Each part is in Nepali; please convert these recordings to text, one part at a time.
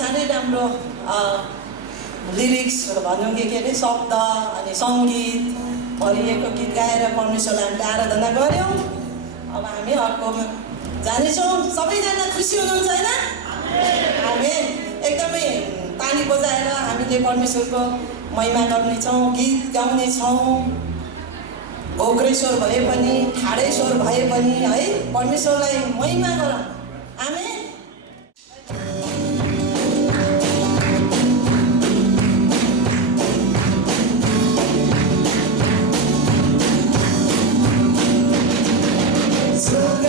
साह्रै राम्रो लिरिक्स भनौँ के अरे शब्द अनि सङ्गीत भरिएको गीत गाएर परमेश्वरलाई हामीले आराधना गऱ्यौँ। अब हामी अर्कोमा जानेछौँ। सबैजना खुसी हुनुहुन्छ होइन? हामी एकदमै ताली बजाएर हामीले परमेश्वरको महिमा गर्नेछौँ, गीत गाउनेछौँ। घोक्रे स्वर भए पनि ठाडै स्वर भए पनि है परमेश्वरलाई महिमा गरौँ। आमेन। So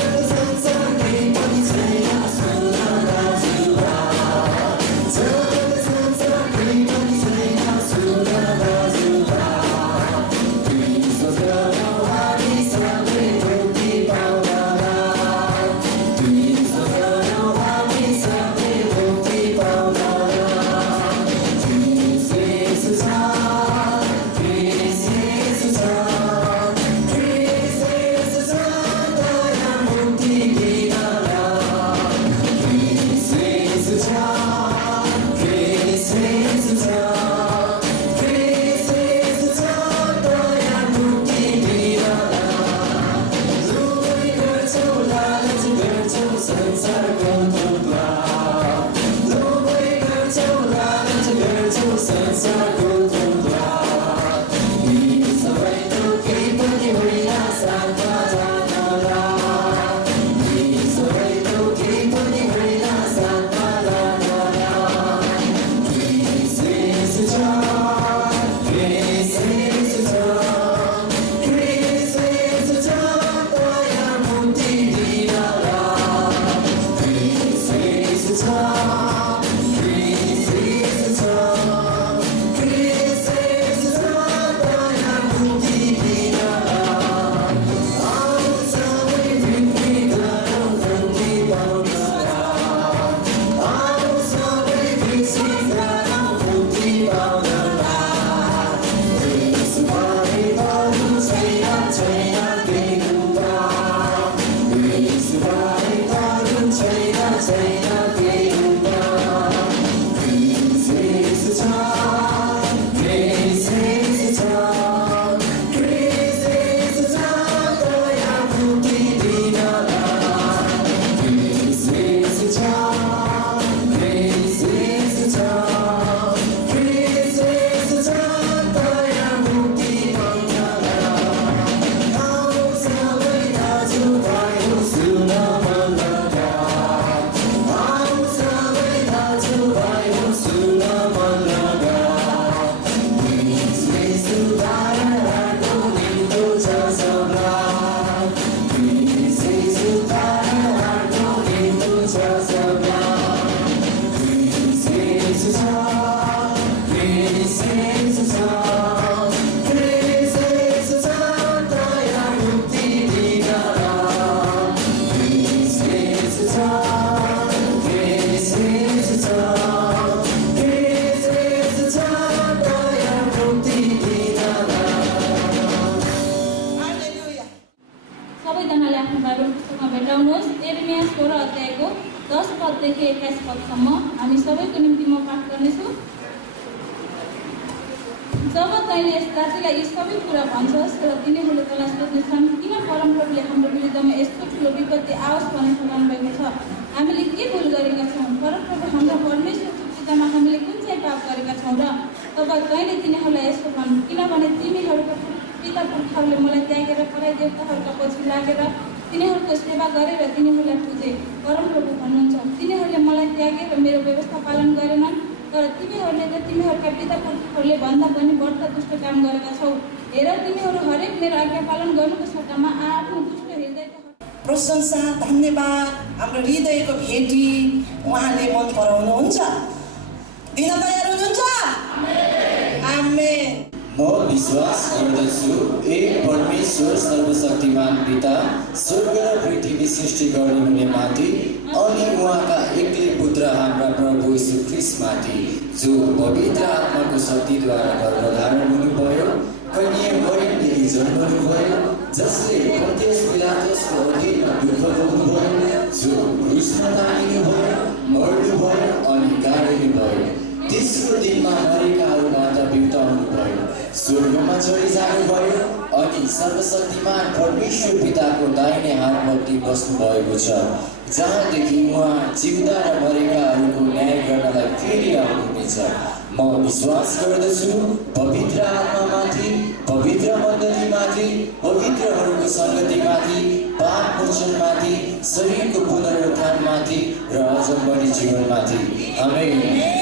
पदसम्म हामी सबैको निम्ति म पाठ गर्नेछु। जब तैँले यस जातिलाई यी सबै कुरा भन्छस् र तिनीहरूले तँलाई सोध्नेछन् किन परमप्रभुले हाम्रो विरुद्धमा यस्तो ठुलो विपत्ति आओस् भन्ने ठहराउनु भएको छ, हामीले के भुल गरेका छौँ, परमप्रभु हाम्रा परमेश्वरको पितामा हामीले कुन चाहिँ पाप गरेका छौँ र तब तैँले तिनीहरूलाई यसो भन्, किनभने तिमीहरूका पिता पुर्खाहरूले मलाई त्यागेर पराई देवताहरूका पछि लागेर तिनीहरूको सेवा गरेर तिनीहरूलाई पुजे। परमप्रभु भन्नुहुन्छ, तिनीहरूले मलाई त्यागेर मेरो व्यवस्था पालन गरेनन्, तर तिमीहरूले त तिमीहरूका पिता पुर्खाहरूले भन्दा पनि बढ्ता दुष्ट काम गरेका छौ। हेर, तिमीहरू हरेक मेरो आज्ञा पालन गर्नुको सट्टामा आफ्नो दुष्ट हृदयको प्रशंसा धन्यवाद हाम्रो हृदयको भेटी उहाँले मन पराउनुहुन्छ। दिन तयार हुनुहुन्छ? आमेन। म विश्वास गर्दछु एक परमेश्वर सर्वशक्तिमान पिता स्वर्ग र पृथ्वी सृष्टि गर्नुहुने माथि अनि उहाँका एक्लै पुत्र हाम्रा प्रभु यीशु ख्रीष्ट माथि, जो पवित्र आत्माको शक्तिद्वारा गर्भधारण हुनुभयो, कन्या मरियमदेखि जन्मनुभयो, जसले पन्तियस पिलातसको अधीनमा दुःख भोग्नुभयो, जो क्रुसमा टाँगिनुभयो, मर्नुभयो अनि गाडिनुभयो, तेस्रो दिनमा मरेकाहरूबाट बिउताउनुभयो, स्वर्गमा चढी जानुभयो अनि सर्वशक्तिमान परमेश्वर पिताको दाहिने हातपट्टि बस्नु भएको छ, जहाँदेखि उहाँ जिउँदा र मरेकाहरूको न्याय गर्नलाई फेरि आउनुहुनेछ। म विश्वास गर्दछु पवित्र आत्मामाथि, पवित्र मण्डलीमाथि, पवित्रहरूको सङ्गतिमाथि, पाप मोचनमाथि, शरीरको पुनरुत्थानमाथि र अझ बढी जीवनमाथि। आमेन।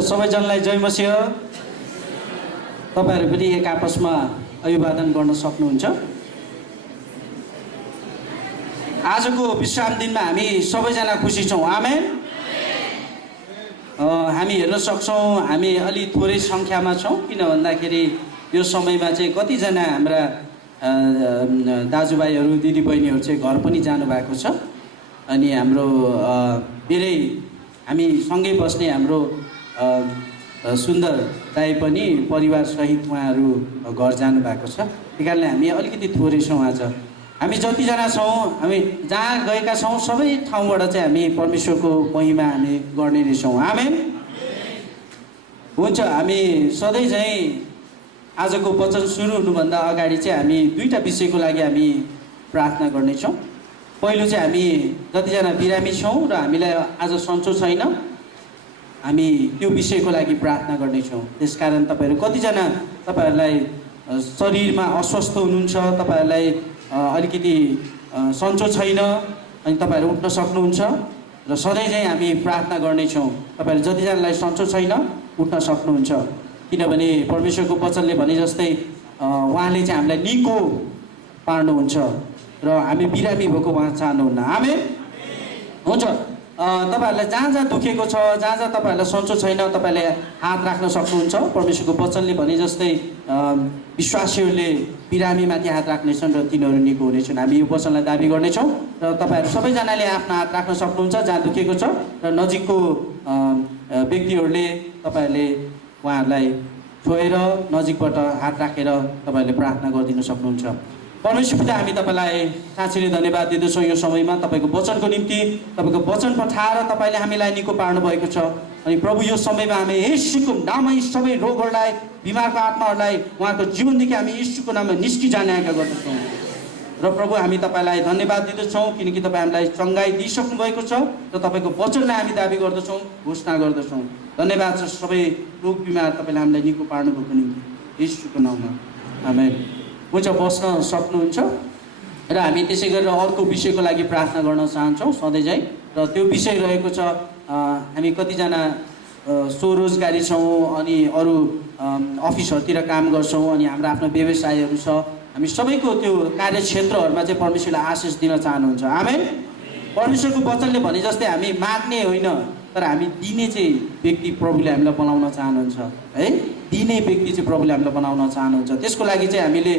सबैजनालाई जय मसिह। तपाईँहरू पनि एक आपसमा अभिवादन गर्न सक्नुहुन्छ। आजको विश्राम दिनमा हामी सबैजना खुसी छौँ। आमेन। हामी हेर्न सक्छौँ हामी अलि थोरै सङ्ख्यामा छौँ, किन भन्दाखेरि यो समयमा चाहिँ कतिजना हाम्रा दाजुभाइहरू दिदीबहिनीहरू चाहिँ घर पनि जानुभएको छ। अनि हाम्रो धेरै हामी सँगै बस्ने हाम्रो सुन्दर दाइ पनि परिवारसहित उहाँहरू घर जानुभएको छ। त्यही कारणले हामी अलिकति थोरै छौँ। आज हामी जतिजना छौँ, हामी जहाँ गएका छौँ सबै ठाउँबाट चाहिँ हामी परमेश्वरको महिमा हामी गर्ने रहेछौँ। आमेन। हुन्छ, हामी सधैँ चाहिँ आजको वचन सुरु हुनुभन्दा अगाडि चाहिँ हामी दुईवटा विषयको लागि हामी प्रार्थना गर्नेछौँ। पहिलो चाहिँ हामी जतिजना बिरामी छौँ र हामीलाई आज सन्चो छैन, हामी त्यो विषयको लागि प्रार्थना गर्नेछौँ। त्यसकारण तपाईँहरू कतिजना तपाईँहरूलाई शरीरमा अस्वस्थ हुनुहुन्छ, तपाईँहरूलाई अलिकति सन्चो छैन अनि तपाईँहरू उठ्न सक्नुहुन्छ र सधैँ चाहिँ हामी प्रार्थना गर्नेछौँ तपाईँहरू जतिजनालाई सन्चो छैन उठ्न सक्नुहुन्छ। किनभने परमेश्वरको वचनले भने जस्तै उहाँले चाहिँ हामीलाई निको पार्नुहुन्छ र हामी बिरामी भएको उहाँ चाहनुहुन्न। आमेन। हुन्छ, तपाईँहरूलाई जहाँ जहाँ दुखेको छ, जहाँ जहाँ तपाईँहरूलाई सन्चो छैन, तपाईँले हात राख्न सक्नुहुन्छ। परमेश्वरको वचनले भने जस्तै विश्वासीहरूले बिरामीमाथि हात राख्नेछन् र तिनीहरू निको हुनेछन्। हामी यो वचनलाई दाबी गर्नेछौँ र तपाईँहरू सबैजनाले आफ्नो हात राख्न सक्नुहुन्छ जहाँ दुखेको छ र नजिकको व्यक्तिहरूले तपाईँहरूले उहाँहरूलाई छोएर नजिकबाट हात राखेर तपाईँहरूले प्रार्थना गरिदिन सक्नुहुन्छ। परमेश्वर पिता, हामी तपाईँलाई साँच्चै धन्यवाद दिँदछौँ यो समयमा तपाईँको वचनको निम्ति। तपाईँको वचन पठाएर तपाईँले हामीलाई निको पार्नु भएको छ। अनि प्रभु यो समयमा हामी येशूको नाममा यी सबै रोगहरूलाई, बिमारको आत्माहरूलाई उहाँको जीवनदेखि हामी येशूको नाममा निस्किजाने आज्ञा गर्दछौँ। र प्रभु हामी तपाईँलाई धन्यवाद दिँदछौँ किनकि तपाईँ हामीलाई चङ्गाई दिइसक्नु भएको छ र तपाईँको वचनलाई हामी दाबी गर्दछौँ, घोषणा गर्दछौँ। धन्यवाद छ सबै रोग बिमार तपाईँले हामीलाई निको पार्नुभएको निम्ति येशूको नाममा। आमेन। हुन्छ, बस्न सक्नुहुन्छ। र हामी त्यसै गरेर अर्को विषयको लागि प्रार्थना गर्न चाहन्छौँ सधैँ चाहिँ, र त्यो विषय रहेको छ हामी कतिजना स्वरोजगारी छौँ अनि अरू अफिसहरूतिर काम गर्छौँ अनि हाम्रो आफ्नो व्यवसायहरू छ। हामी सबैको त्यो कार्यक्षेत्रहरूमा चाहिँ परमेश्वरले आशिष दिन चाहनुहुन्छ। आमेन। परमेश्वरको वचनले भने जस्तै हामी माग्ने होइन तर हामी दिने चाहिँ व्यक्ति प्रभुले हामीलाई बनाउन चाहनुहुन्छ है। दिने व्यक्ति चाहिँ प्रभुले हामीलाई बनाउन चाहनुहुन्छ। त्यसको लागि चाहिँ हामीले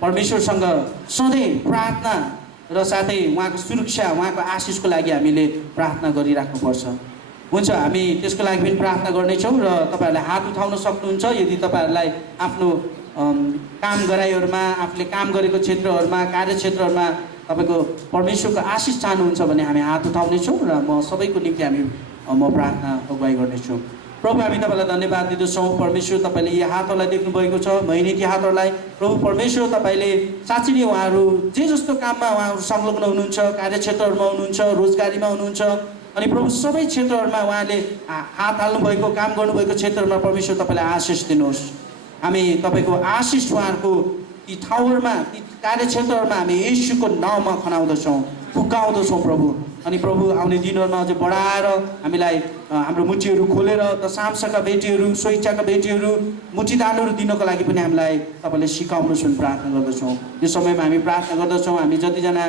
परमेश्वरसँग सधैँ प्रार्थना र साथै उहाँको सुरक्षा, उहाँको आशिषको लागि हामीले प्रार्थना गरिराख्नुपर्छ। हुन्छ, हामी त्यसको लागि पनि प्रार्थना गर्नेछौँ र तपाईँहरूले हात उठाउन सक्नुहुन्छ। यदि तपाईँहरूलाई आफ्नो काम गराइहरूमा, आफूले काम गरेको क्षेत्रहरूमा, कार्यक्षेत्रहरूमा तपाईँको परमेश्वरको आशिष चाहनुहुन्छ भने हामी हात उठाउनेछौँ र म सबैको निम्ति म प्रार्थना अगुवाई गर्नेछु। प्रभु, हामी तपाईँलाई धन्यवाद दिँदछौँ। परमेश्वर, तपाईँले यी हातहरूलाई देख्नुभएको छ, मेहनती हातहरूलाई। प्रभु परमेश्वर, तपाईँले साँच्चै नै उहाँहरू जे जस्तो काममा उहाँहरू संलग्न हुनुहुन्छ, कार्यक्षेत्रहरूमा हुनुहुन्छ, रोजगारीमा हुनुहुन्छ अनि प्रभु सबै क्षेत्रहरूमा उहाँले हात हाल्नुभएको, काम गर्नुभएको क्षेत्रहरूमा परमेश्वर तपाईँले आशिष दिनुहोस्। हामी तपाईँको आशिष उहाँहरूको ती ठाउँहरूमा, ती कार्यक्षेत्रहरूमा हामी येशूको नाउँमा खनाउँदछौँ, फुकाउँदछौँ प्रभु। अनि प्रभु, आउने दिनहरूमा अझै बढाएर हामीलाई हाम्रो मुठीहरू खोलेर दशांशका बेटीहरू, स्वेच्छाका बेटीहरू, मुठीदानहरू दिनको लागि पनि हामीलाई तपाईँले सिकाउनुहोस् भन्ने प्रार्थना गर्दछौँ। यो समयमा हामी प्रार्थना गर्दछौँ हामी जतिजना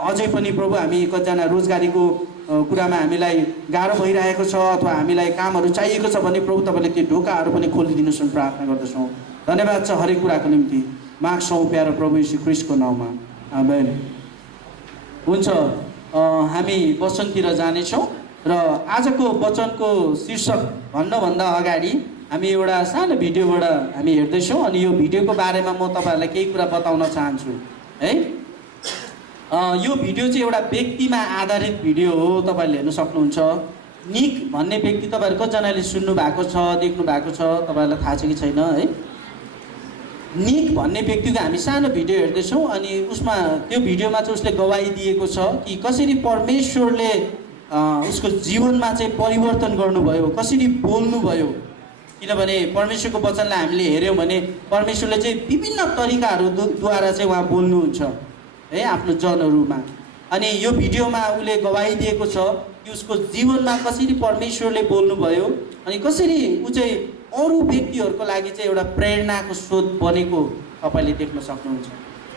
अझै पनि प्रभु हामी कतिजना रोजगारीको कुरामा हामीलाई गाह्रो भइरहेको छ अथवा हामीलाई कामहरू चाहिएको छ भने प्रभु तपाईँले त्यो ढोकाहरू पनि खोलिदिनुहोस् भन्ने प्रार्थना गर्दछौँ। धन्यवाद छ हरेक कुराको निम्ति माग्छौँ प्यारो प्रभु यीशु ख्रीष्टको नाउँमा। आमेन। हुन्छ, हामी वचनतिर जानेछौँ र आजको वचनको शीर्षक भन्नुभन्दा अगाडि हामी एउटा सानो भिडियोबाट हामी हेर्दैछौँ अनि यो भिडियोको बारेमा म तपाईँहरूलाई केही कुरा बताउन चाहन्छु है। यो भिडियो चाहिँ एउटा व्यक्तिमा आधारित भिडियो हो। तपाईँहरूले हेर्न सक्नुहुन्छ। निक भन्ने व्यक्ति तपाईँहरू कतिजनाले सुन्नु भएको छ, देख्नु भएको छ, तपाईँहरूलाई थाहा छ कि छैन है। निक भन्ने व्यक्तिको हामी सानो भिडियो हेर्दैछौँ अनि उसमा त्यो भिडियोमा चाहिँ उसले गवाही दिएको छ कि कसरी परमेश्वरले उसको जीवनमा चाहिँ परिवर्तन गर्नुभयो, कसरी बोल्नुभयो। किनभने परमेश्वरको वचनलाई हामीले हेऱ्यौँ भने परमेश्वरले चाहिँ विभिन्न तरिकाहरूद्वारा चाहिँ उहाँ बोल्नुहुन्छ है आफ्नो जनहरूमा। अनि यो भिडियोमा उसले गवाही दिएको छ कि उसको जीवनमा कसरी परमेश्वरले बोल्नुभयो अनि कसरी ऊ चाहिँ अरू व्यक्तिहरूको लागि चाहिँ एउटा प्रेरणाको स्रोत बनेको तपाईँले देख्न सक्नुहुन्छ।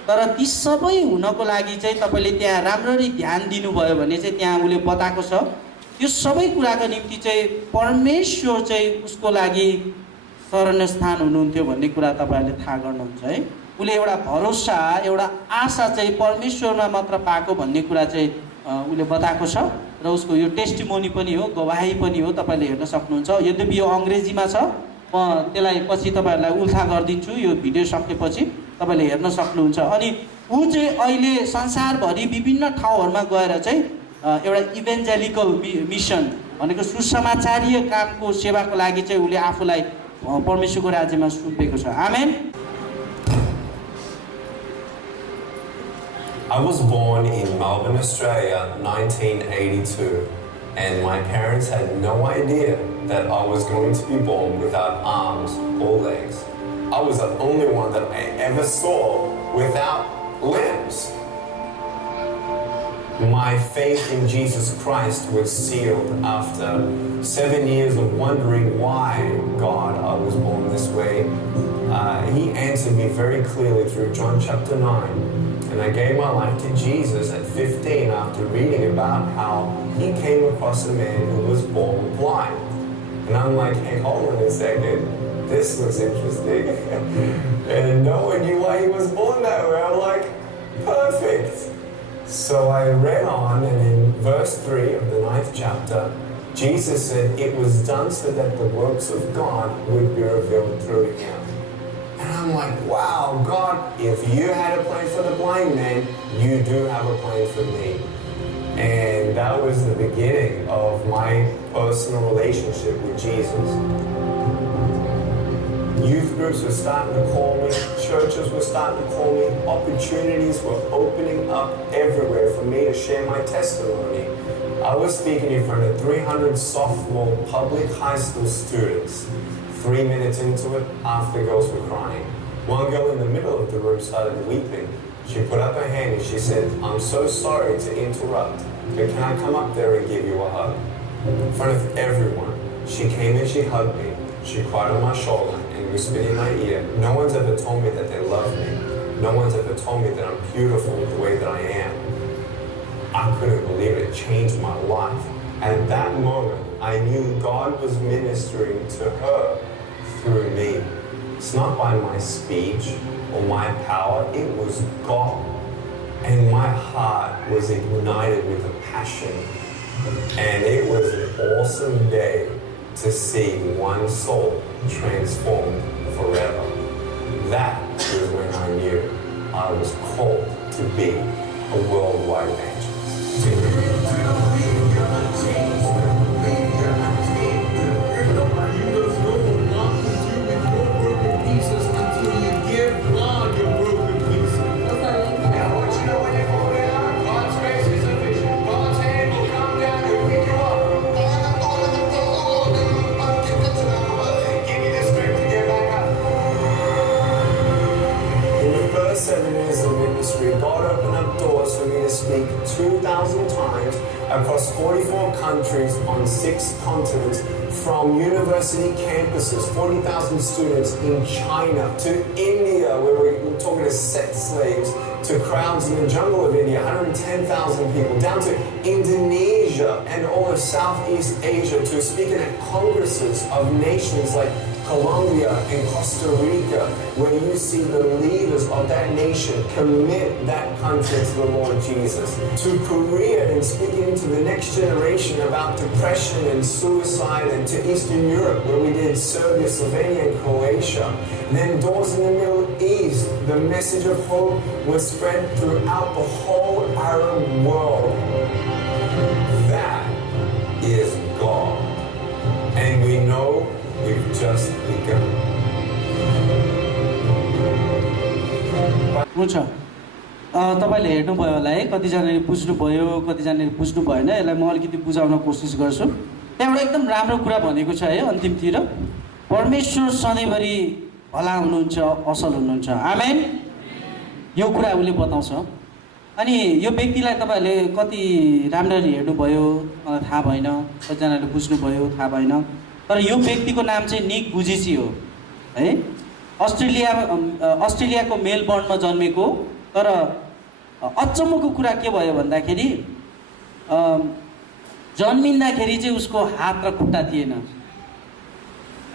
तर ती सबै हुनको लागि चाहिँ तपाईँले त्यहाँ राम्ररी ध्यान दिनुभयो भने चाहिँ त्यहाँ उसले बताएको छ त्यो सबै कुराको निम्ति चाहिँ परमेश्वर चाहिँ उसको लागि शरण स्थान हुनुहुन्थ्यो भन्ने कुरा तपाईँहरूले थाहा गर्नुहुन्छ है। उसले एउटा भरोसा एउटा आशा चाहिँ परमेश्वरमा मात्र पाएको भन्ने कुरा चाहिँ उसले बताएको छ र उसको यो टेस्टिमोनी पनि हो, गवाही पनि हो, तपाईँले हेर्न सक्नुहुन्छ। यद्यपि यो अङ्ग्रेजीमा छ, म त्यसलाई पछि तपाईँहरूलाई उल्था गरिदिन्छु यो भिडियो सकेपछि, तपाईँले हेर्न सक्नुहुन्छ। अनि ऊ चाहिँ अहिले संसारभरि विभिन्न ठाउँहरूमा गएर चाहिँ एउटा इभेन्जेलिकल मिसन भनेको सुसमाचारीय कामको सेवाको लागि चाहिँ उसले आफूलाई परमेश्वरको राज्यमा सुम्पेको छ। आमेन। I was born in Melbourne, Australia, 1982, and my parents had no idea that I was going to be born without arms or legs. I was the only one that I ever saw without limbs. My faith in Jesus Christ was sealed after 7 years of wondering why, God, I was born this way. He answered me very clearly through John chapter 9. And I gave my life to Jesus at 15 after reading about how he came across a man who was born blind. And I'm like, hey, hold on a second. This looks interesting. And no one knew why he was born that way. I'm like, perfect. So I read on, and in verse 3 of the 9th chapter, Jesus said, it was done so that the works of God would be revealed through him. And I'm like, wow, God, if you had a plan for the blind man, you do have a plan for me. And that was the beginning of my personal relationship with Jesus. Youth groups were starting to call me, churches were starting to call me, opportunities were opening up everywhere for me to share my testimony. I was speaking in front of 300 sophomore public high school students. 3 minutes into it, half the girls were crying. One girl in the middle of the room started weeping. She put up her hand and she said, I'm so sorry to interrupt, but can I come up there and give you a hug? In front of everyone. She came and she hugged me. She cried on my shoulder and whispered in my ear. No one's ever told me that they love me. No one's ever told me that I'm beautiful the way that I am. I couldn't believe it. It changed my life. At that moment, I knew God was ministering to her through me. It's not by my speech or my power, it was God. And my heart was ignited with a passion. And it was an awesome day to see one soul transformed forever. That was when I knew I was called to be a worldwide evangelist. God opened up doors for me to speak 2,000 times across 44 countries on 6 continents, from university campuses, 40,000 students in China, to India, where we're talking to sex slaves, to crowds in the jungle of India, 110,000 people, down to Indonesia and all of Southeast Asia, to speaking at congresses of nations like Colombia and Costa Rica, where you see the leaders of that nation commit that country to the Lord Jesus. To Korea and speaking to the next generation about depression and suicide, and to Eastern Europe, where we did Serbia, Slovenia, and Croatia. And then doors in the Middle East, the message of hope was spread throughout the whole Arab world. That is God. And we know we've just begun. हुन्छ तपाईँले हेर्नुभयो होला है, कतिजनाले बुझ्नुभयो कतिजनाले बुझ्नु भएन। यसलाई म अलिकति बुझाउन कोसिस गर्छु। त्यहाँबाट एकदम राम्रो कुरा भनेको छ है अन्तिमतिर, परमेश्वर सधैँभरि भला हुनुहुन्छ, असल हुनुहुन्छ। आमेन। यो कुरा उसले बताउँछ। अनि यो व्यक्तिलाई तपाईँहरूले कति राम्ररी हेर्नुभयो मलाई थाहा भएन, कतिजनाले बुझ्नुभयो थाहा भएन। तर यो व्यक्तिको नाम चाहिँ निक बुजिची हो है। अस्ट्रेलियाको मेलबर्नमा जन्मेको। तर अचम्मको कुरा के भयो भन्दाखेरि जन्मिँदाखेरि चाहिँ उसको हात र खुट्टा थिएन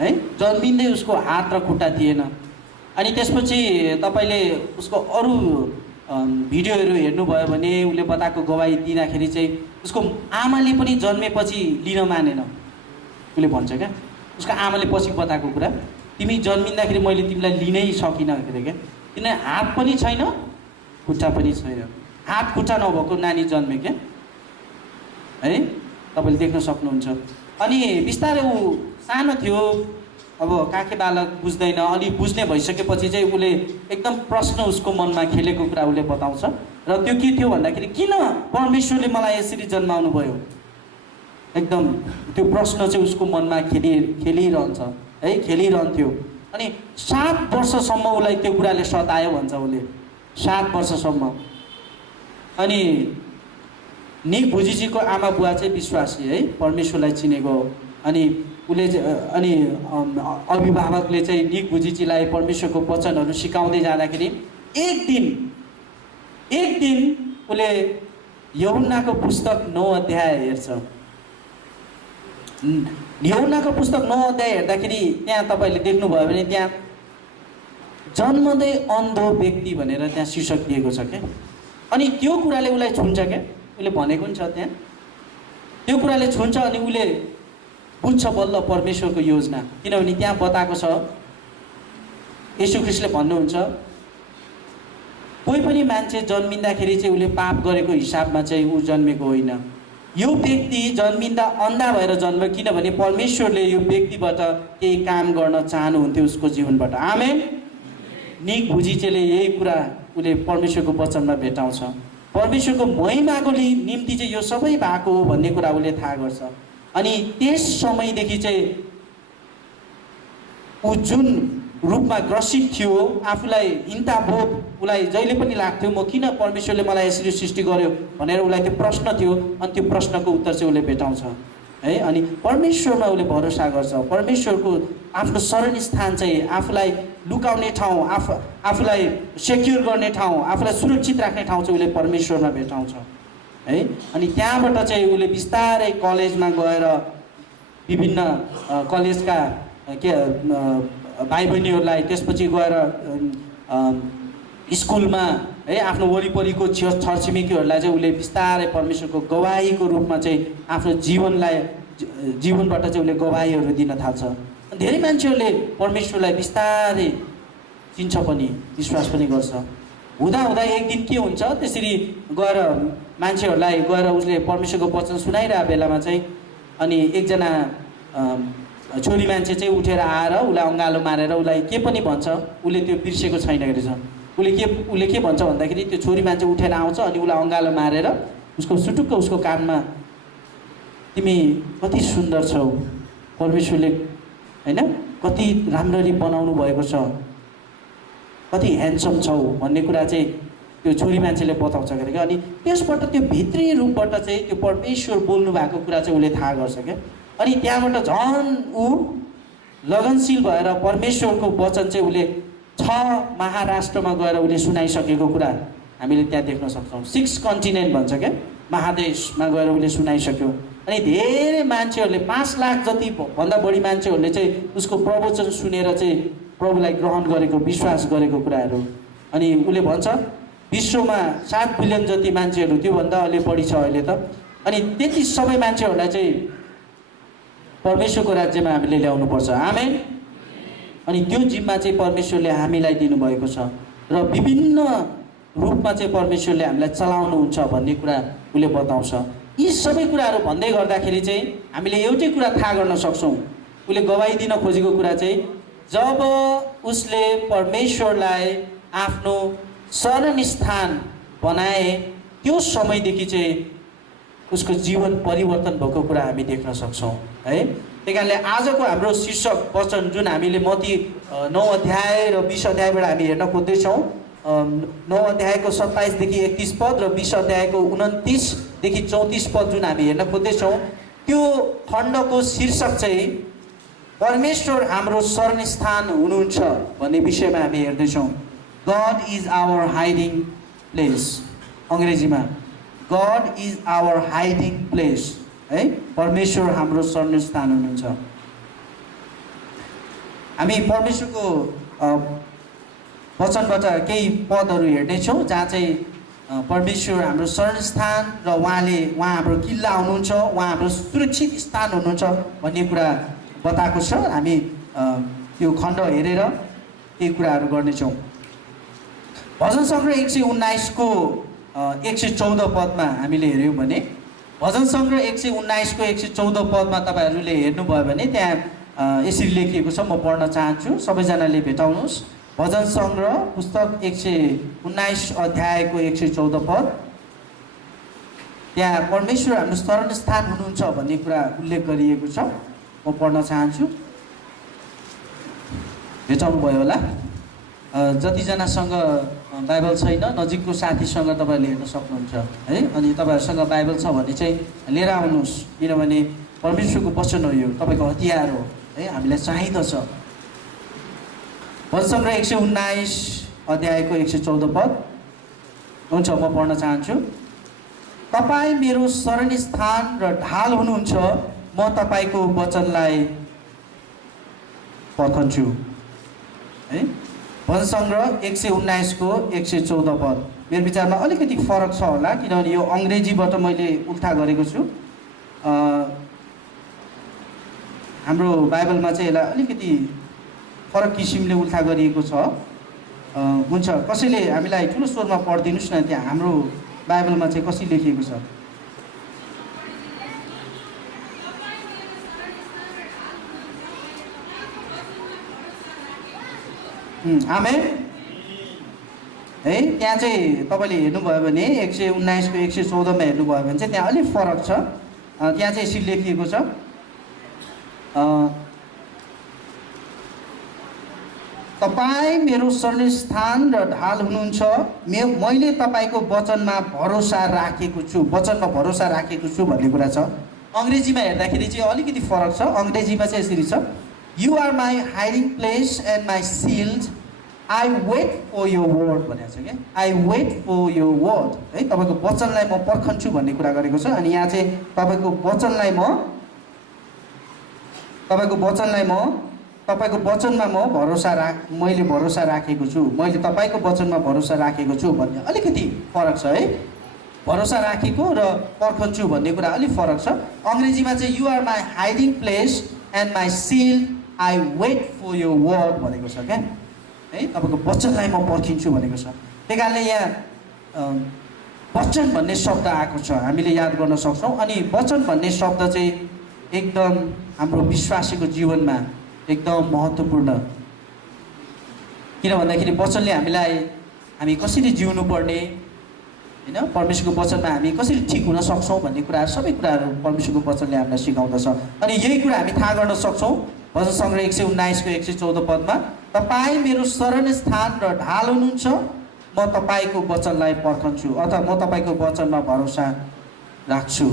है। जन्मिँदै उसको हात र खुट्टा थिएन। अनि त्यसपछि तपाईँले उसको अरू भिडियोहरू हेर्नुभयो भने उसले बताएको गवाही दिँदाखेरि चाहिँ उसको आमाले पनि जन्मेपछि लिन मानेन। उसले भन्छ क्या, उसको आमाले पछि बताएको कुरा, तिमी जन्मिँदाखेरि मैले तिमीलाई लिनै सकिनँ अरे क्या, किनभने हात पनि छैन खुट्टा पनि छैन। हात खुट्टा नभएको नानी जन्मे क्या है, तपाईँले देख्न सक्नुहुन्छ। अनि बिस्तारै ऊ सानो थियो, अब काखे बालक बुझ्दैन। अलि बुझ्ने भइसकेपछि चाहिँ उसले एकदम प्रश्न उसको मनमा खेलेको कुरा उसले बताउँछ। र त्यो के थियो भन्दाखेरि किन परमेश्वरले मलाई यसरी जन्माउनु भयो, एकदम त्यो प्रश्न चाहिँ उसको मनमा खेलिरहन्छ है, खेलिरहन्थ्यो। अनि 7 वर्षसम्म उसलाई त्यो कुराले सतायो भन्छ उसले, 7 वर्षसम्म। अनि निक भुजिचीको आमा बुवा चाहिँ विश्वासी है, परमेश्वरलाई चिनेको। अनि उसले अनि अभिभावकले चाहिँ निक भुजिचीलाई परमेश्वरको वचनहरू सिकाउँदै जाँदाखेरि एक दिन उसले यूहन्नाको पुस्तक 9 अध्याय हेर्छ। यूहन्नाको पुस्तक 9 अध्याय हेर्दाखेरि त्यहाँ तपाईँले देख्नुभयो भने त्यहाँ जन्मदै अन्धो व्यक्ति भनेर त्यहाँ शीर्षक दिएको छ क्या। अनि त्यो कुराले उसलाई छुन्छ क्या, उसले भनेको पनि छ त्यहाँ, त्यो कुराले छुन्छ। अनि उसले बुझ्छ बल्ल परमेश्वरको योजना, किनभने त्यहाँ बताएको छ येशू ख्रीष्टले भन्नुहुन्छ कोही पनि मान्छे जन्मिँदाखेरि चाहिँ उसले पाप गरेको हिसाबमा चाहिँ ऊ जन्मेको होइन। यो व्यक्ति जन्मिँदा अन्धा भएर जन्म, किनभने परमेश्वरले यो व्यक्तिबाट केही काम गर्न चाहनुहुन्थ्यो उसको जीवनबाट। आमेन। निक भुजिचीले यही कुरा उसले परमेश्वरको वचनमा भेटाउँछ। परमेश्वरको महिमाको निम्ति चाहिँ यो सबै भएको हो भन्ने कुरा उसले थाहा गर्छ। अनि त्यस समयदेखि चाहिँ ऊ जुन रूपमा ग्रसित थियो, आफूलाई हिंताबोध उसलाई जहिले पनि लाग्थ्यो, म किन परमेश्वरले मलाई यसरी सृष्टि गर्यो भनेर उसलाई त्यो प्रश्न थियो। अनि त्यो प्रश्नको उत्तर चाहिँ उसले भेटाउँछ है। अनि परमेश्वरमा उसले भरोसा गर्छ। परमेश्वरको आफ्नो शरण स्थान चाहिँ आफूलाई लुकाउने ठाउँ, आफूलाई सेक्युर गर्ने ठाउँ, आफूलाई सुरक्षित राख्ने ठाउँ चाहिँ उसले परमेश्वरमा भेटाउँछ है। अनि त्यहाँबाट चाहिँ उसले बिस्तारै कलेजमा गएर विभिन्न कलेजका के भाइ बहिनीहरूलाई, त्यसपछि गएर स्कुलमा है आफ्नो वरिपरिको छरछिमेकीहरूलाई चाहिँ उसले बिस्तारै परमेश्वरको गवाहीको रूपमा चाहिँ आफ्नो जीवनबाट चाहिँ उसले गवाहीहरू दिन थाल्छ। धेरै मान्छेहरूले परमेश्वरलाई बिस्तारै चिन्छ पनि, विश्वास पनि गर्छ। हुँदा एक दिन के हुन्छ, त्यसरी गएर मान्छेहरूलाई गएर उसले परमेश्वरको वचन सुनाइरहेको बेलामा चाहिँ अनि एकजना छोरी मान्छे चाहिँ उठेर आएर उसलाई अँगालो मारेर उसलाई के पनि भन्छ, उसले त्यो बिर्सेको छैन रहेछ। उसले के भन्छ भन्दाखेरि त्यो छोरी मान्छे उठेर आउँछ अनि उसलाई अँगालो मारेर उसको सुटुक्क उसको कानमा तिमी कति सुन्दर छौ, परमेश्वरले होइन कति राम्ररी बनाउनु भएको छ, कति ह्यान्डसम छौ भन्ने कुरा चाहिँ त्यो छोरी मान्छेले बताउँछ क्या। अनि त्यसबाट त्यो भित्री रूपबाट चाहिँ त्यो परमेश्वर बोल्नु भएको कुरा चाहिँ उसले थाहा गर्छ क्या। अनि त्यहाँबाट झन् ऊ लगनशील भएर परमेश्वरको वचन चाहिँ उसले 6 महाराष्ट्रमा गएर उसले सुनाइसकेको कुरा हामीले त्यहाँ देख्न सक्छौँ। 6 कन्टिनेन्ट भन्छ क्या, महादेशमा गएर उसले सुनाइसक्यो। अनि धेरै मान्छेहरूले 5 लाख जति भन्दा बढी मान्छेहरूले चाहिँ उसको प्रवचन सुनेर चाहिँ प्रभुलाई ग्रहण गरेको, विश्वास गरेको कुराहरू। अनि उसले भन्छ विश्वमा 7 बिलियन जति मान्छेहरू, त्योभन्दा अलि बढी छ अहिले त। अनि त्यति सबै मान्छेहरूलाई चाहिँ परमेश्वरको राज्यमा हामीले ल्याउनुपर्छ। आमेन। अनि त्यो जिम्मा चाहिँ परमेश्वरले हामीलाई दिनुभएको छ र विभिन्न रूपमा चाहिँ परमेश्वरले हामीलाई चलाउनुहुन्छ भन्ने कुरा उसले बताउँछ। यी सबै कुराहरू भन्दै गर्दाखेरि चाहिँ हामीले एउटै कुरा थाहा गर्न सक्छौँ। उसले गवाही दिन खोजेको कुरा चाहिँ जब उसले परमेश्वरलाई आफ्नो शरण स्थान बनाए त्यो समयदेखि चाहिँ उसको जीवन परिवर्तन भएको कुरा हामी देख्न सक्छौँ है। त्यही कारणले आजको हाम्रो शीर्षक वचन जुन हामीले मत्ती 9 अध्याय र 20 अध्यायबाट हामी हेर्न खोज्दैछौँ, 9 अध्यायको 27 देखि 31 पद र 20 अध्यायको 29 देखि 34 पद जुन हामी हेर्न खोज्दैछौँ, त्यो खण्डको शीर्षक चाहिँ परमेश्वर हाम्रो शरणस्थान हुनुहुन्छ भन्ने विषयमा हामी हेर्दैछौँ। God is our hiding place, अङ्ग्रेजीमा God is our hiding place, है। परमेश्वर हाम्रो शरणस्थान हुनुहुन्छ। हामी परमेश्वरको वचनबाट केही पदहरू हेर्नेछौँ जहाँ चाहिँ परमेश्वर हाम्रो शरणस्थान र उहाँ हाम्रो किल्ला हुनुहुन्छ, उहाँ हाम्रो सुरक्षित स्थान हुनुहुन्छ भन्ने कुरा बताएको छ। हामी त्यो खण्ड हेरेर केही कुराहरू गर्नेछौँ। भजन सङ्ग्रह 119 को 114 पदमा हामीले हेऱ्यौँ भने, भजन सङ्ग्रह 119 को 114 पदमा तपाईँहरूले हेर्नुभयो भने त्यहाँ यसरी लेखिएको छ, म पढ्न चाहन्छु, सबैजनाले भेटाउनुहोस्। भजन सङ्ग्रह पुस्तक 119 अध्यायको 114 पद। त्यहाँ परमेश्वर हाम्रो शरणस्थान हुनुहुन्छ भन्ने कुरा उल्लेख गरिएको छ। म पढ्न चाहन्छु, भेटाउनु भयो होला। जतिजनासँग बाइबल छैन नजिकको साथीसँग तपाईँहरूले हेर्न सक्नुहुन्छ, है। अनि तपाईँहरूसँग बाइबल छ भने चाहिँ लिएर आउनुहोस्, किनभने परमेश्वरको वचन हो, यो तपाईँको हतियार हो, है। हामीलाई चाहिँदछ। भजन सङ्ग्रह 119 अध्यायको 114 पद हुन्छ, म पढ्न चाहन्छु। तपाईँ मेरो शरणस्थान र ढाल हुनुहुन्छ, म तपाईँको वचनलाई पर्खन्छु, है। भजन सङ्ग्रह 119 को 114 पद। मेरो विचारमा अलिकति फरक छ होला, किनभने यो अङ्ग्रेजीबाट मैले उल्था गरेको छु। हाम्रो बाइबलमा चाहिँ यसलाई अलिकति फरक किसिमले उल्था गरिएको छ। हुन्छ, कसैले हामीलाई ठुलो स्वरमा पढिदिनुहोस् न, त्यहाँ हाम्रो बाइबलमा चाहिँ कसरी लेखिएको छ। आमेन, है। त्यहाँ चाहिँ तपाईँले हेर्नुभयो भने 119 को 114 मा हेर्नुभयो भने चाहिँ त्यहाँ अलिक फरक छ। त्यहाँ चाहिँ यसरी लेखिएको छ, तपाईँ मेरो शरणस्थान र ढाल हुनुहुन्छ, मैले तपाईँको वचनमा भरोसा राखेको छु, वचनमा भरोसा राखेको छु भन्ने कुरा छ। अङ्ग्रेजीमा हेर्दाखेरि चाहिँ अलिकति फरक छ। अङ्ग्रेजीमा चाहिँ यसरी छ, you are my hiding place and my shield, I wait for your word भनेको छ क्या, I wait for your word, है। तपाईँको वचनलाई म पर्खन्छु भन्ने कुरा गरेको छ। अनि यहाँ चाहिँ तपाईँको वचनमा म मैले भरोसा राखेको छु, मैले तपाईँको वचनमा भरोसा राखेको छु भन्ने अलिकति फरक छ, है। भरोसा राखेको र पर्खन्छु भन्ने कुरा अलिक फरक छ। अङ्ग्रेजीमा चाहिँ you are my hiding place and my shield, I wait for your word भनेको छ क्या, है। तपाईँको वचनलाई म पर्खिन्छु भनेको छ। त्यही कारणले यहाँ वचन भन्ने शब्द आएको छ, हामीले याद गर्न सक्छौँ। अनि वचन भन्ने शब्द चाहिँ एकदम हाम्रो विश्वासीको जीवनमा एकदम महत्त्वपूर्ण, किन भन्दाखेरि वचनले हामी कसरी जिउनु पर्ने, होइन, परमेश्वरको वचनमा हामी कसरी ठिक हुन सक्छौँ भन्ने कुराहरू, सबै कुराहरू परमेश्वरको वचनले हामीलाई सिकाउँदछ। अनि यही कुरा हामी थाहा गर्न सक्छौँ भजन सङ्ग्रह 119 को 114 पदमा, तपाईँ मेरो शरणस्थान र ढाल हुनुहुन्छ, म तपाईँको वचनलाई पर्खन्छु, अथवा म तपाईँको वचनमा भरोसा राख्छु।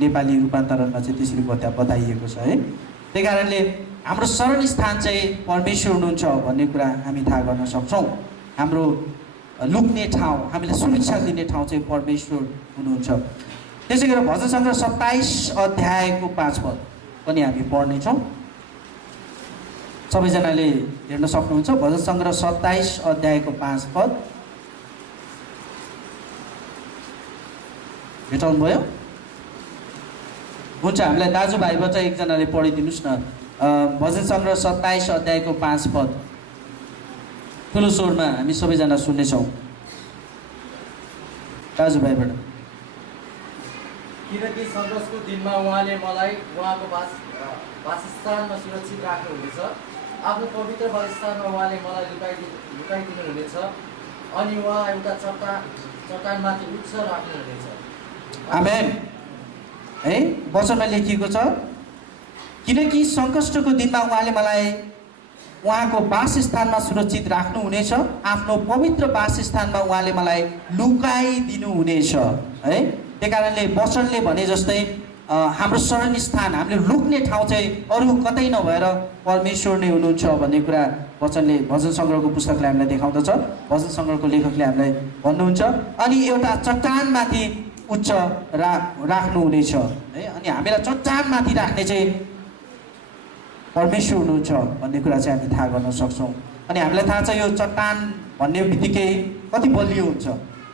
नेपाली रूपान्तरणमा चाहिँ त्यसरी बताइएको छ, है। त्यही कारणले हाम्रो शरणस्थान चाहिँ परमेश्वर हुनुहुन्छ भन्ने कुरा हामी थाहा गर्न सक्छौँ। हाम्रो लुक्ने ठाउँ, हामीलाई सुरक्षा दिने ठाउँ चाहिँ परमेश्वर हुनुहुन्छ। त्यसै गरेर भजन सङ्ग्रह 27 अध्यायको 5 पद पनि हामी पढ्नेछौँ। सबैजनाले हेर्न सक्नुहुन्छ। भजन सङ्ग्रह 27 अध्यायको 5 पद भेटाउनु भयो? हुन्छ, हामीलाई दाजुभाइबाट एकजनाले पढिदिनुहोस् न। भजन सङ्ग्रह 27 अध्यायको 5 पद ठुलो स्वरमा हामी सबैजना सुन्नेछौँ। दाजुभाइबाट। किनकि सङ्घर्षको दिनमा उहाँले मलाई उहाँको वासस्थानमा सुरक्षित राख्नुहुनेछ, आफ्नो पवित्र वासस्थानमा उहाँले मलाई लुकाइदिनुहुनेछ, अनि उहाँ एउटा चट्टानमाथि उच्च राख्नुहुनेछ। आमेन, है। वचनमा लेखिएको छ, किनकि सङ्कष्टको दिनमा उहाँले मलाई उहाँको वासस्थानमा सुरक्षित राख्नुहुनेछ, आफ्नो पवित्र वासस्थानमा उहाँले मलाई लुकाइदिनुहुनेछ, है। त्यही कारणले वचनले भने जस्तै हाम्रो शरण स्थान, हामीले लुक्ने ठाउँ चाहिँ अरू कतै नभएर परमेश्वर नै हुनुहुन्छ भन्ने कुरा वचनले, भजन सङ्ग्रहको पुस्तकले हामीलाई देखाउँदछ। भजन सङ्ग्रहको लेखकले हामीलाई भन्नुहुन्छ। अनि एउटा चट्टानमाथि उच्च राख्नुहुनेछ है। अनि हामीलाई चट्टानमाथि राख्ने चाहिँ परमेश्वर हुनुहुन्छ भन्ने कुरा चाहिँ हामी थाहा गर्न सक्छौँ। अनि हामीलाई थाहा छ यो चट्टान भन्ने बित्तिकै कति बलियो हुन्छ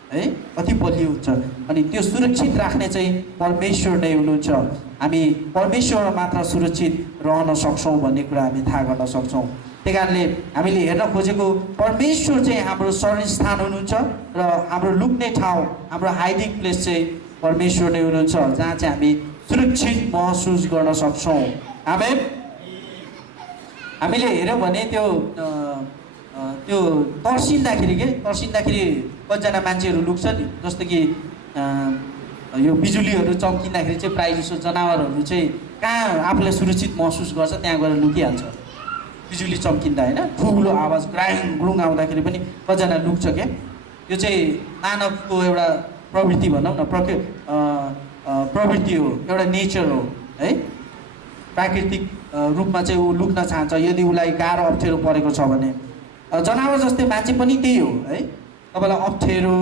है, कति बलियो हुन्छ। अनि त्यो सुरक्षित राख्ने चाहिँ परमेश्वर नै हुनुहुन्छ। हामी परमेश्वरमा मात्र सुरक्षित रहन सक्छौँ भन्ने कुरा हामी थाहा गर्न सक्छौँ। त्यही कारणले हामीले हेर्न खोजेको परमेश्वर चाहिँ हाम्रो शरण स्थान हुनुहुन्छ र हाम्रो लुक्ने ठाउँ, हाम्रो हाइडिङ प्लेस चाहिँ परमेश्वर नै हुनुहुन्छ, जहाँ चाहिँ हामी सुरक्षित महसुस गर्न सक्छौँ। आमेन। हामीले हेऱ्यौँ भने त्यो तर्सिँदाखेरि कतिजना मान्छेहरू लुक्छ नि, जस्तो कि यो बिजुलीहरू चम्किँदाखेरि चाहिँ प्रायः जसो जनावरहरू चाहिँ कहाँ आफूलाई सुरक्षित महसुस गर्छ त्यहाँ गएर लुकिहाल्छ। बिजुली चम्किँदा होइन, ठुलो आवाज ग्राङ ग्रुङ आउँदाखेरि पनि कतिजना लुक्छ क्या। यो चाहिँ मानवको एउटा प्रवृत्ति भनौँ न, प्रवृत्ति हो, एउटा नेचर हो है। प्राकृतिक रूपमा चाहिँ ऊ लुक्न चाहन्छ यदि उसलाई गाह्रो अप्ठ्यारो परेको छ भने। जनावर जस्तै मान्छे पनि त्यही हो है। तपाईँलाई अप्ठ्यारो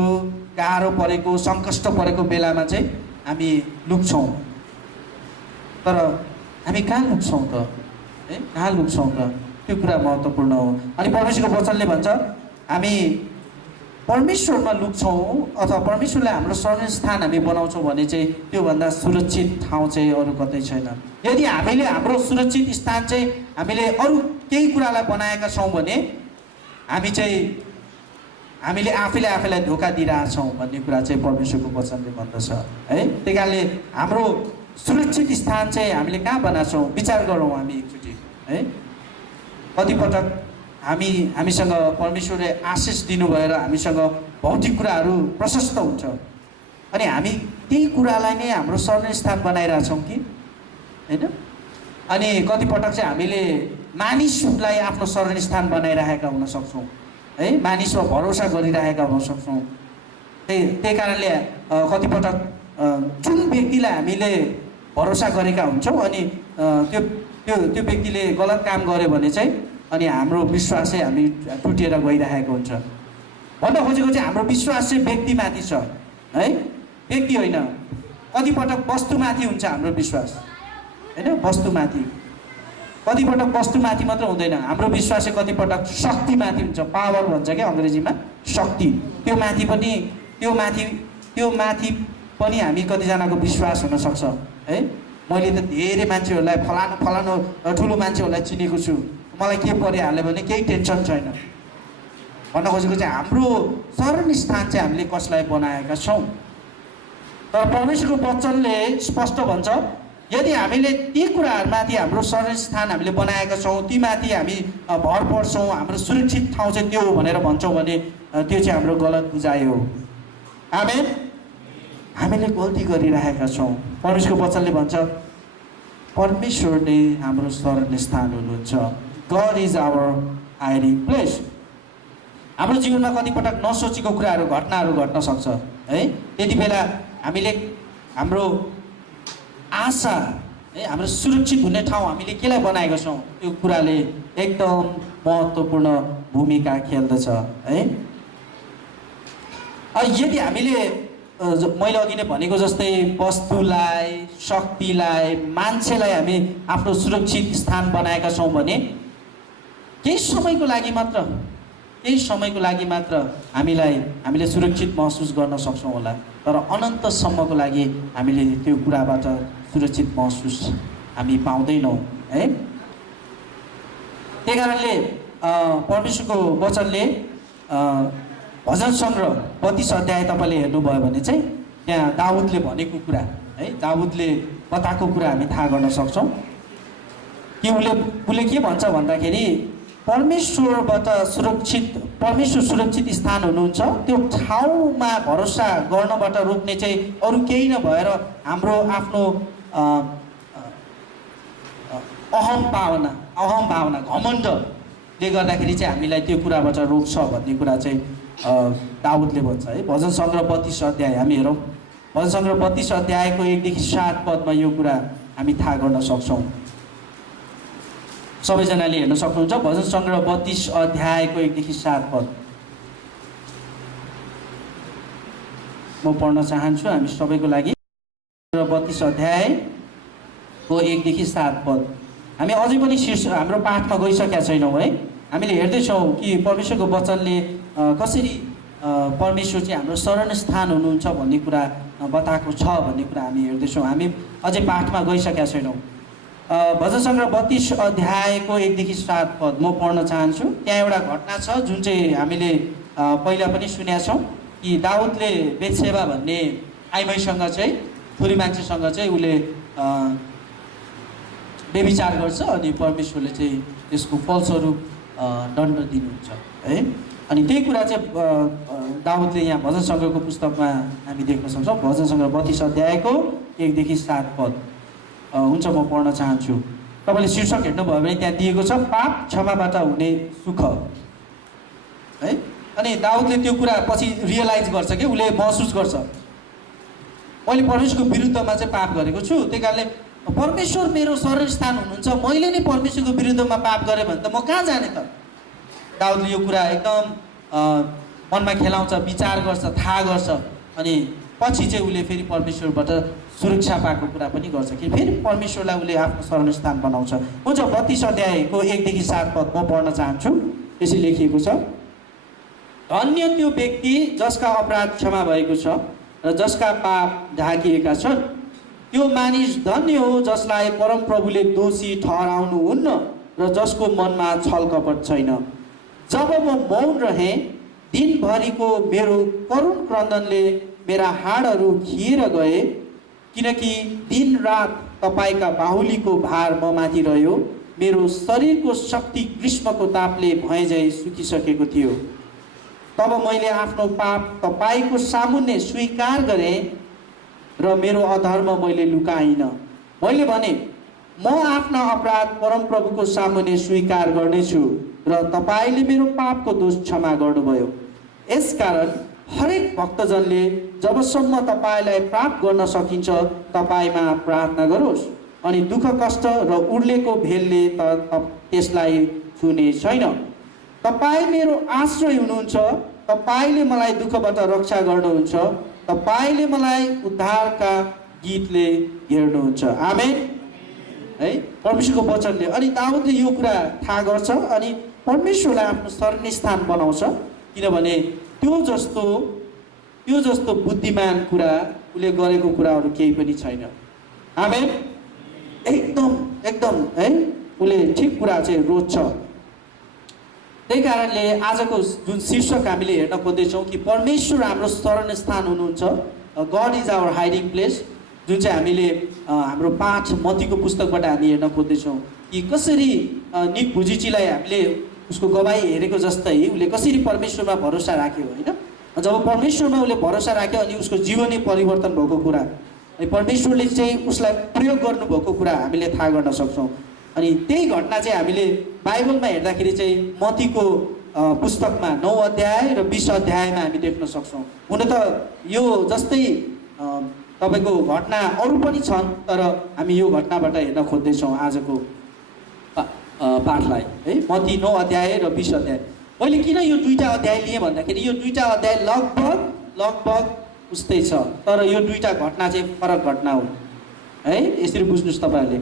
गाह्रो परेको, सङ्कष्ट परेको बेलामा चाहिँ हामी लुक्छौँ। तर हामी कहाँ लुक्छौँ त है, कहाँ लुक्छौँ त, त्यो कुरा महत्त्वपूर्ण हो। अनि परमेश्वरको वचनले भन्छ हामी परमेश्वरमा लुक्छौँ अथवा परमेश्वरलाई हाम्रो शरण स्थान हामी बनाउँछौँ भने चाहिँ त्योभन्दा सुरक्षित ठाउँ चाहिँ अरू कतै छैन। यदि हामीले हाम्रो सुरक्षित स्थान चाहिँ हामीले अरू केही कुरालाई बनाएका छौँ भने हामीले आफैलाई धोका दिइरहेछौँ भन्ने कुरा चाहिँ परमेश्वरको वचनले भन्दछ है। त्यही कारणले हाम्रो सुरक्षित स्थान चाहिँ हामीले कहाँ बनाएको छौँ विचार गरौँ हामी एकचोटि है। कतिपटक हामीसँग परमेश्वरले आशिष दिनु भएर हामीसँग भौतिक कुराहरू प्रशस्त हुन्छ अनि हामी त्यही कुरालाई नै हाम्रो शरण स्थान बनाइरहेछौँ कि होइन। अनि कतिपटक चाहिँ हामीले मानिसलाई आफ्नो शरण स्थान बनाइरहेका हुन सक्छौँ है, मानिसमा भरोसा गरिरहेका हुन सक्छौँ। त्यही कारणले कतिपटक जुन व्यक्तिलाई हामीले भरोसा गरेका हुन्छौँ अनि त्यो व्यक्तिले गलत काम गर्यो भने चाहिँ अनि हाम्रो विश्वासै हामी टुटेर गइरहेको हुन्छ। भन्न खोजेको चाहिँ हाम्रो विश्वास चाहिँ व्यक्तिमाथि छ है, व्यक्ति होइन। कतिपटक वस्तुमाथि हुन्छ हाम्रो विश्वास होइन, वस्तुमाथि। कतिपटक वस्तुमाथि मात्र हुँदैन, हाम्रो विश्वास चाहिँ कतिपटक शक्तिमाथि हुन्छ। पावर भन्छ क्या अङ्ग्रेजीमा, शक्ति। त्यो माथि पनि हामी कतिजनाको विश्वास हुनसक्छ है। मैले त धेरै मान्छेहरूलाई फलानु ठुलो मान्छेहरूलाई चिनेको छु, मलाई के परिहाल्यो भने केही टेन्सन छैन। भन्न खोजेको चाहिँ हाम्रो शरण स्थान चाहिँ हामीले कसलाई बनाएका छौँ। तर परमेश्वरको वचनले स्पष्ट भन्छ यदि हामीले ती कुराहरूमाथि हाम्रो शरण स्थान हामीले बनाएका छौँ, ती माथि हामी भर पर्छौँ, हाम्रो सुरक्षित ठाउँ चाहिँ त्यो हो भनेर भन्छौँ भने त्यो चाहिँ हाम्रो गलत बुझाइ हो। आमेन। हामीले गल्ती गरिरहेका छौँ। परमेश्वरको वचनले भन्छ परमेश्वर नै हाम्रो शरण स्थान हुनुहुन्छ। God is our hiding place. हाम्रो जीवनमा कतिपटक नसोचेको घटनाहरू घट्न सक्छ है। त्यति बेला हामीले हाम्रो आशा है, हाम्रो सुरक्षित हुने ठाउँ हामीले केलाई बनाएका छौँ त्यो कुराले एकदम महत्त्वपूर्ण भूमिका खेल्दछ है। यदि हामीले मैले अघि नै भनेको जस्तै वस्तुलाई, शक्तिलाई, मान्छेलाई हामी आफ्नो सुरक्षित स्थान बनाएका छौँ भने केही समयको लागि मात्र हामीले सुरक्षित महसुस गर्न सक्छौँ होला, तर अनन्तसम्मको लागि हामीले त्यो कुराबाट सुरक्षित महसुस हामी पाउँदैनौँ है। त्यही कारणले परमेश्वरको वचनले भजन सङ्ग्रह 32 अध्याय तपाईँले हेर्नुभयो भने चाहिँ त्यहाँ दाउदले भनेको कुरा है, दाउदले बताएको कुरा हामी थाहा गर्न सक्छौँ कि उसले के भन्छ भन्दाखेरि परमेश्वर सुरक्षित स्थान हुनुहुन्छ। त्यो ठाउँमा भरोसा गर्नबाट रोक्ने चाहिँ अरू केही नभएर हाम्रो आफ्नो अहम भावना घमण्डले गर्दाखेरि चाहिँ हामीलाई त्यो कुराबाट रोक्छ भन्ने कुरा चाहिँ दाउदले भन्छ है। भजन सङ्ग्रह 32 अध्याय हामी हेरौँ भजन सङ्ग्रह 32 अध्यायको 1 देखि 7 पदमा यो कुरा हामी थाहा गर्न सक्छौँ। सबैजनाले हेर्न सक्नुहुन्छ भजन सङ्ग्रह 32 अध्यायको 1 देखि 7 पद म पढ्न चाहन्छु हामी सबैको लागि। 32 अध्यायको 1 देखि 7 पद। हामी अझै पनि हाम्रो पाठमा गइसकेका छैनौँ है। हामीले हेर्दैछौँ कि परमेश्वरको वचनले कसरी परमेश्वर चाहिँ हाम्रो शरण स्थान हुनुहुन्छ भन्ने कुरा बताएको छ भन्ने कुरा हामी हेर्दैछौँ। हामी अझै पाठमा गइसकेका छैनौँ। भजन सङ्ग्रह 32 अध्यायको 1 देखि 7 पद म पढ्न चाहन्छु। त्यहाँ एउटा घटना छ जुन चाहिँ हामीले पहिला पनि सुनेका छौँ कि दाउदले बेत्सेबा भन्ने आइमाईसँग चाहिँ थोरै मान्छेसँग चाहिँ उसले व्यभिचार गर्छ अनि परमेश्वरले चाहिँ त्यसको फलस्वरूप दण्ड दिनुहुन्छ है। अनि त्यही कुरा चाहिँ दाउदले यहाँ भजन सङ्ग्रहको पुस्तकमा हामी देख्न सक्छौँ। भजन सङ्ग्रह 32 अध्यायको 1 देखि 7 पद हुन्छ म पढ्न चाहन्छु। तपाईँले शीर्षक हेर्नुभयो भने त्यहाँ दिएको छ पाप क्षमाबाट हुने सुख है। अनि दाउदले त्यो कुरा पछि रियलाइज गर्छ कि उसले महसुस गर्छ मैले परमेश्वरको विरुद्धमा चाहिँ पाप गरेको छु, त्यही कारणले परमेश्वर मेरो शरण स्थान हुनुहुन्छ, मैले नै परमेश्वरको विरुद्धमा पाप गरेँ भने त म कहाँ जाने त। दाउदले यो कुरा एकदम मनमा खेलाउँछ, विचार गर्छ, थाहा गर्छ अनि पछि चाहिँ उसले फेरि परमेश्वरबाट सुरक्षा पाएको कुरा पनि गर्छ कि फेरि परमेश्वरलाई उसले आफ्नो शरण स्थान बनाउँछ। हुन्छ 32 अध्यायको 1 देखि 7 पद म पढ्न चाहन्छु। यसरी लेखिएको छ धन्य त्यो व्यक्ति जसका अपराध क्षमा भएको छ र जसका पाप ढाकिएका छन्। त्यो मानिस धन्य हो जसलाई परमप्रभुले दोषी ठहराउनुहुन्न र जसको मनमा छल कपट छैन। जब म मौन रहेँ दिनभरिको मेरो करुण क्रन्दनले मेरा हाडहरू खिएर गए, किनकि दिन रात तपाईँका बाहुलीको भार म माथि रह्यो। मेरो शरीरको शक्ति ग्रीष्मको तापले भएझै सुकिसकेको थियो। तब मैले आफ्नो पाप तपाईँको सामुन्ने स्वीकार गरेँ र मेरो अधर्म मैले लुकाइनँ। मैले भने म आफ्ना अपराध परमप्रभुको सामुन्ने स्वीकार गर्नेछु र तपाईँले मेरो पापको दोष क्षमा गर्नुभयो। यसकारण हरेक भक्तजनले जबसम्म तपाईँलाई प्राप्त गर्न सकिन्छ तपाईँमा प्रार्थना गरोस् अनि दुःख कष्ट र उर्लेको भेलले त्यसलाई छुने छैन। तपाईँ मेरो आश्रय हुनुहुन्छ, तपाईँले मलाई दुःखबाट रक्षा गर्नुहुन्छ, तपाईँले मलाई उद्धारका गीतले हेर्नुहुन्छ। आमेन है परमेश्वरको वचनले। अनि दाउदले यो कुरा थाहा गर्छ अनि परमेश्वरलाई आफ्नो शरण स्थान बनाउँछ, किनभने त्यो जस्तो बुद्धिमान कुरा उसले गरेको कुराहरू केही पनि छैन। आमेन एकदम है उसले ठिक कुरा चाहिँ रोज्छ। त्यही कारणले आजको जुन शीर्षक हामीले हेर्न खोज्दैछौँ कि परमेश्वर हाम्रो शरण स्थान हुनुहुन्छ, God is our hiding place, जुन चाहिँ हामीले हाम्रो पाठ मत्तीको पुस्तकबाट हामी हेर्न खोज्दैछौँ कि कसरी निक भुजिचीलाई हामीले उसको गवाई हेरेको जस्तै उसले कसरी परमेश्वरमा भरोसा राख्यो होइन। जब परमेश्वरमा उसले भरोसा राख्यो अनि उसको जीवनै परिवर्तन भएको कुरा, परमेश्वरले चाहिँ उसलाई प्रयोग गर्नुभएको कुरा हामीले थाहा गर्न सक्छौँ। अनि त्यही घटना चाहिँ हामीले बाइबलमा हेर्दाखेरि चाहिँ मत्तीको पुस्तकमा 9 अध्याय र 20 अध्यायमा हामी देख्न सक्छौँ। हुन त यो जस्तै तपाईँको घटना अरू पनि छन्, तर हामी यो घटनाबाट हेर्न खोज्दैछौँ आजको पाठलाई है। मत्ती 9 अध्याय र 20 अध्याय। मैले किन यो दुईवटा अध्याय लिएँ भन्दाखेरि यो दुईवटा अध्याय लगभग उस्तै छ, तर यो दुईवटा घटना चाहिँ फरक घटना हुन् है। यसरी बुझ्नुहोस् तपाईँहरूले,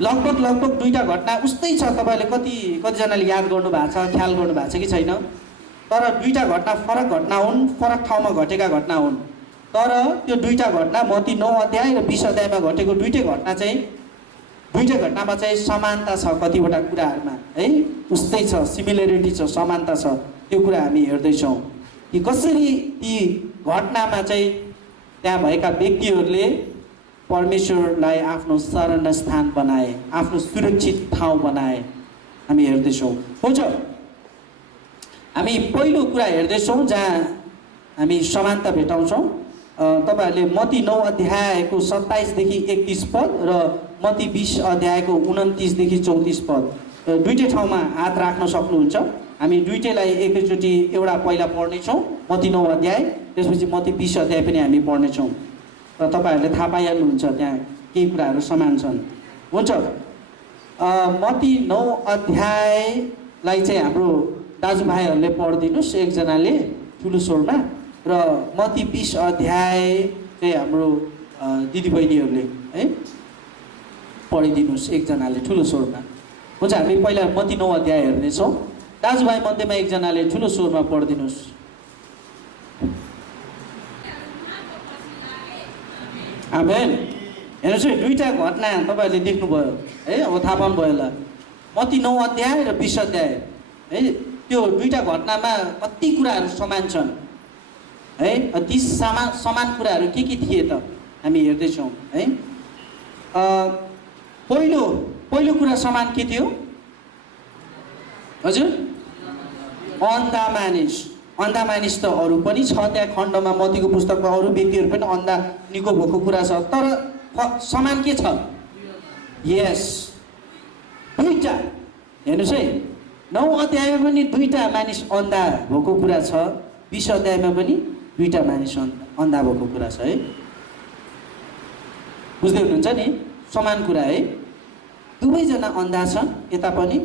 लगभग दुईवटा घटना उस्तै छ। तपाईँहरूले कतिजनाले याद गर्नु भएको छ, ख्याल गर्नु भएको छ कि छैन, तर दुईवटा घटना फरक घटना हुन्, फरक ठाउँमा घटेका घटना हुन्। तर त्यो दुईवटा घटना मत्ती 9 अध्याय र 20 अध्यायमा घटेको दुईटै घटना चाहिँ दुईटै घटनामा चाहिँ समानता छ कतिवटा कुराहरूमा है। उस्तै छ, सिमिलरिटी छ, समानता छ। त्यो कुरा हामी हेर्दैछौँ कि कसरी ती घटनामा चाहिँ त्यहाँ भएका व्यक्तिहरूले परमेश्वरलाई आफ्नो शरण स्थान बनाए, आफ्नो सुरक्षित ठाउँ बनाए, हामी हेर्दैछौँ। हुन्छ, हामी पहिलो कुरा हेर्दैछौँ जहाँ हामी समानता भेटाउँछौँ। तपाईँहरूले मत्ती 9 अध्यायको 27 देखि 31 पद र मत्ती 20 अध्यायको 29 देखि 34 पद दुईटै ठाउँमा हात राख्न सक्नुहुन्छ। हामी दुईटैलाई एकैचोटि एउटा पहिला पढ्नेछौँ मत्ती 9 अध्याय, त्यसपछि मत्ती 20 अध्याय पनि हामी पढ्नेछौँ र तपाईँहरूले थाहा पाइहाल्नुहुन्छ त्यहाँ केही कुराहरू समान छन्। हुन्छ, मत्ती 9 अध्यायलाई चाहिँ हाम्रो दाजुभाइहरूले पढिदिनुहोस् एकजनाले ठुलो स्वरमा, र मत्ती 20 अध्याय चाहिँ हाम्रो दिदीबहिनीहरूले है पढिदिनुहोस् एकजनाले ठुलो स्वरमा। हुन्छ, हामी पहिला मत्ती 9 अध्याय हेर्नेछौँ। दाजुभाइ मध्येमा एकजनाले ठुलो स्वरमा पढिदिनुहोस्। आमेन। हेर्नुहोस् है, दुईवटा घटना तपाईँहरूले देख्नुभयो है, अब थाहा पाउनुभयो होला। मत्ती 9 अध्याय र 20 अध्याय है, त्यो दुईवटा घटनामा कति कुराहरू समान छन् है। ती समान कुराहरू के थिए त हामी हेर्दैछौँ है। पहिलो कुरा समान के थियो हजुर? अन्धा मानिस त अरू पनि छ त्यहाँ खण्डमा, मत्तीको पुस्तकमा अरू व्यक्तिहरू पनि अन्धा निको भएको कुरा छ, तर समान के छ? यस, दुईटा। हेर्नुहोस् है, 9 अध्यायमा पनि दुईटा मानिस अन्धा भएको कुरा छ, 20 अध्यायमा पनि दुईटा मानिस अन्धा भएको कुरा छ है। बुझ्दै हुनुहुन्छ नि? समान कुरा है, दुवैजना अन्धा छन्, यता पनि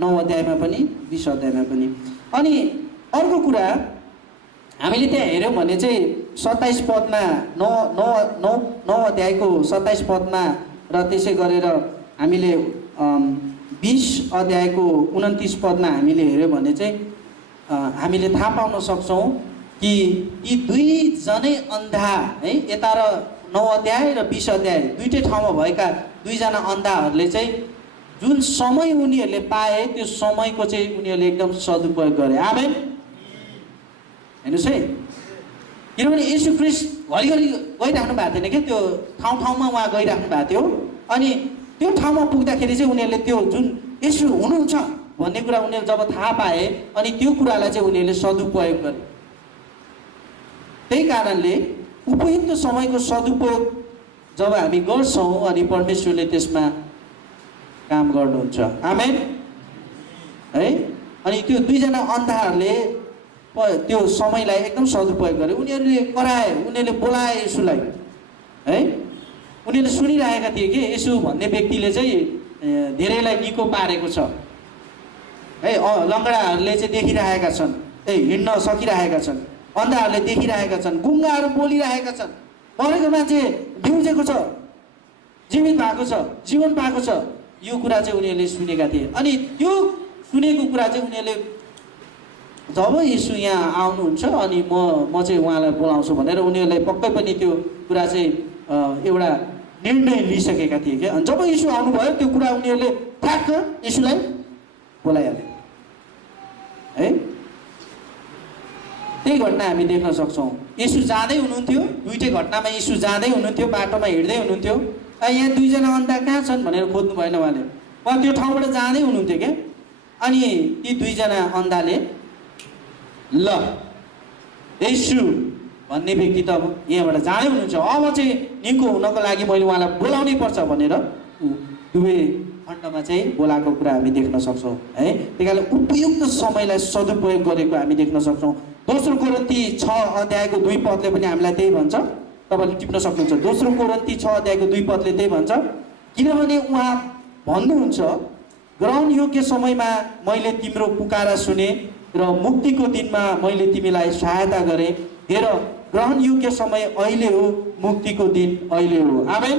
9 अध्यायमा पनि 20 अध्यायमा पनि। अनि अर्को कुरा हामीले त्यहाँ हेऱ्यौँ भने चाहिँ 27 पदमा 9 अध्यायको 27 पदमा र त्यसै गरेर हामीले 20 अध्यायको 29 पदमा हामीले हेऱ्यौँ भने चाहिँ हामीले थाहा पाउन सक्छौँ कि यी दुईजनै अन्धा है, यता र 9 अध्याय र 20 अध्याय दुईटै ठाउँमा भएका दुईजना अन्धाहरूले चाहिँ जुन समय उनीहरूले पाए त्यो समयको चाहिँ उनीहरूले एकदम सदुपयोग गरे। आमेन। हेर्नुहोस् है, किनभने येशू ख्रीष्ट घरिघरि गइराख्नु भएको थिएन क्या, त्यो ठाउँमा उहाँ गइराख्नु भएको थियो। अनि त्यो ठाउँमा पुग्दाखेरि चाहिँ उनीहरूले त्यो जुन येशू हुनुहुन्छ भन्ने कुरा उनीहरूले जब थाहा पाए अनि त्यो कुरालाई चाहिँ उनीहरूले सदुपयोग गरे। त्यही कारणले उपयुक्त समयको सदुपयोग जब हामी गर्छौँ अनि परमेश्वरले त्यसमा काम गर्नुहुन्छ। आमेन है। अनि त्यो दुईजना अन्धाहरूले त्यो समयलाई एकदम सदुपयोग गरे। उनीहरूले कराए, उनीहरूले बोलाए येशूलाई है। उनीहरूले सुनिरहेका थिए कि येशू भन्ने व्यक्तिले चाहिँ धेरैलाई निको पारेको छ है। लङ्गडाहरूले चाहिँ देखिरहेका छन्, हिँड्न सकिरहेका छन्, अन्धाहरूले देखिरहेका छन्, गुङ्गाहरू बोलिरहेका छन्, मरेको मान्छे जिउजेको छ, जीवित भएको छ, जीवन पाएको छ, यो कुरा चाहिँ उनीहरूले सुनेका थिए। अनि त्यो सुनेको कुरा चाहिँ उनीहरूले जब येशू यहाँ आउनुहुन्छ अनि म चाहिँ उहाँलाई बोलाउँछु भनेर उनीहरूलाई पक्कै पनि त्यो कुरा चाहिँ एउटा निर्णय लिइसकेका थिए क्या। अनि जब येशू आउनुभयो त्यो कुरा उनीहरूले ठ्याक्क येशूलाई बोलाइहाले है। त्यही घटना हामी देख्न सक्छौँ। येशू जाँदै हुनुहुन्थ्यो, दुईटै घटनामा येशू जाँदै हुनुहुन्थ्यो, बाटोमा हिँड्दै हुनुहुन्थ्यो। यहाँ दुईजना अन्धा कहाँ छन् भनेर खोज्नु भएन उहाँले, उहाँ त्यो ठाउँबाट जाँदै हुनुहुन्थ्यो क्या। अनि ती दुईजना अन्धाले ल येशू भन्ने व्यक्ति त अब यहाँबाट जाँदै हुनुहुन्छ, अब चाहिँ निको हुनको लागि मैले उहाँलाई बोलाउनै पर्छ भनेर दुवै खण्डमा चाहिँ बोलाएको कुरा हामी देख्न सक्छौँ है। त्यही कारण उपयुक्त समयलाई सदुपयोग गरेको हामी देख्न सक्छौँ। दोस्रो कोरिन्थी 6 अध्यायको 2 पदले पनि हामीलाई त्यही भन्छ, तपाईँले टिप्न सक्नुहुन्छ। दोस्रो कोरिन्थी 6 अध्यायको 2 पदले त्यही भन्छ, किनभने उहाँ भन्नुहुन्छ ग्रहण योग्य समयमा मैले तिम्रो पुकारा सुने र मुक्तिको दिनमा मैले तिमीलाई सहायता गरेँ। हेर ग्रहण योग्य समय अहिले हो, मुक्तिको दिन अहिले हो। आमेन।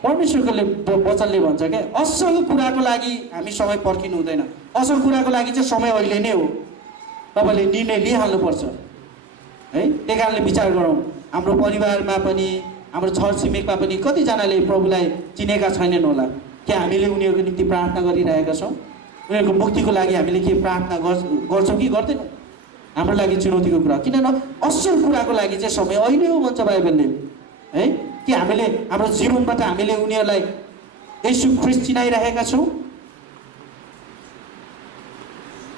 परमेश्वरको वचनले भन्छ क्या, असल कुराको लागि हामी समय पर्खिनु हुँदैन, असल कुराको लागि चाहिँ समय अहिले नै हो। तपाईँले निर्णय लिइहाल्नुपर्छ है। त्यही कारणले विचार गरौँ, हाम्रो परिवारमा पनि हाम्रो छर छिमेकमा पनि कतिजनाले प्रभुलाई चिनेका छैनन् होला। के हामीले उनीहरूको निम्ति प्रार्थना गरिरहेका छौँ? उनीहरूको मुक्तिको लागि हामीले के प्रार्थना गर्छौँ कि गर्दैनौँ? हाम्रो लागि चुनौतीको कुरा, किनभने असल कुराको लागि चाहिँ समय अहिले हो भन्छ बाइबलले है। कि हामीले हाम्रो जीवनबाट हामीले उनीहरूलाई येशू ख्रीष्ट चिनाइरहेका छौँ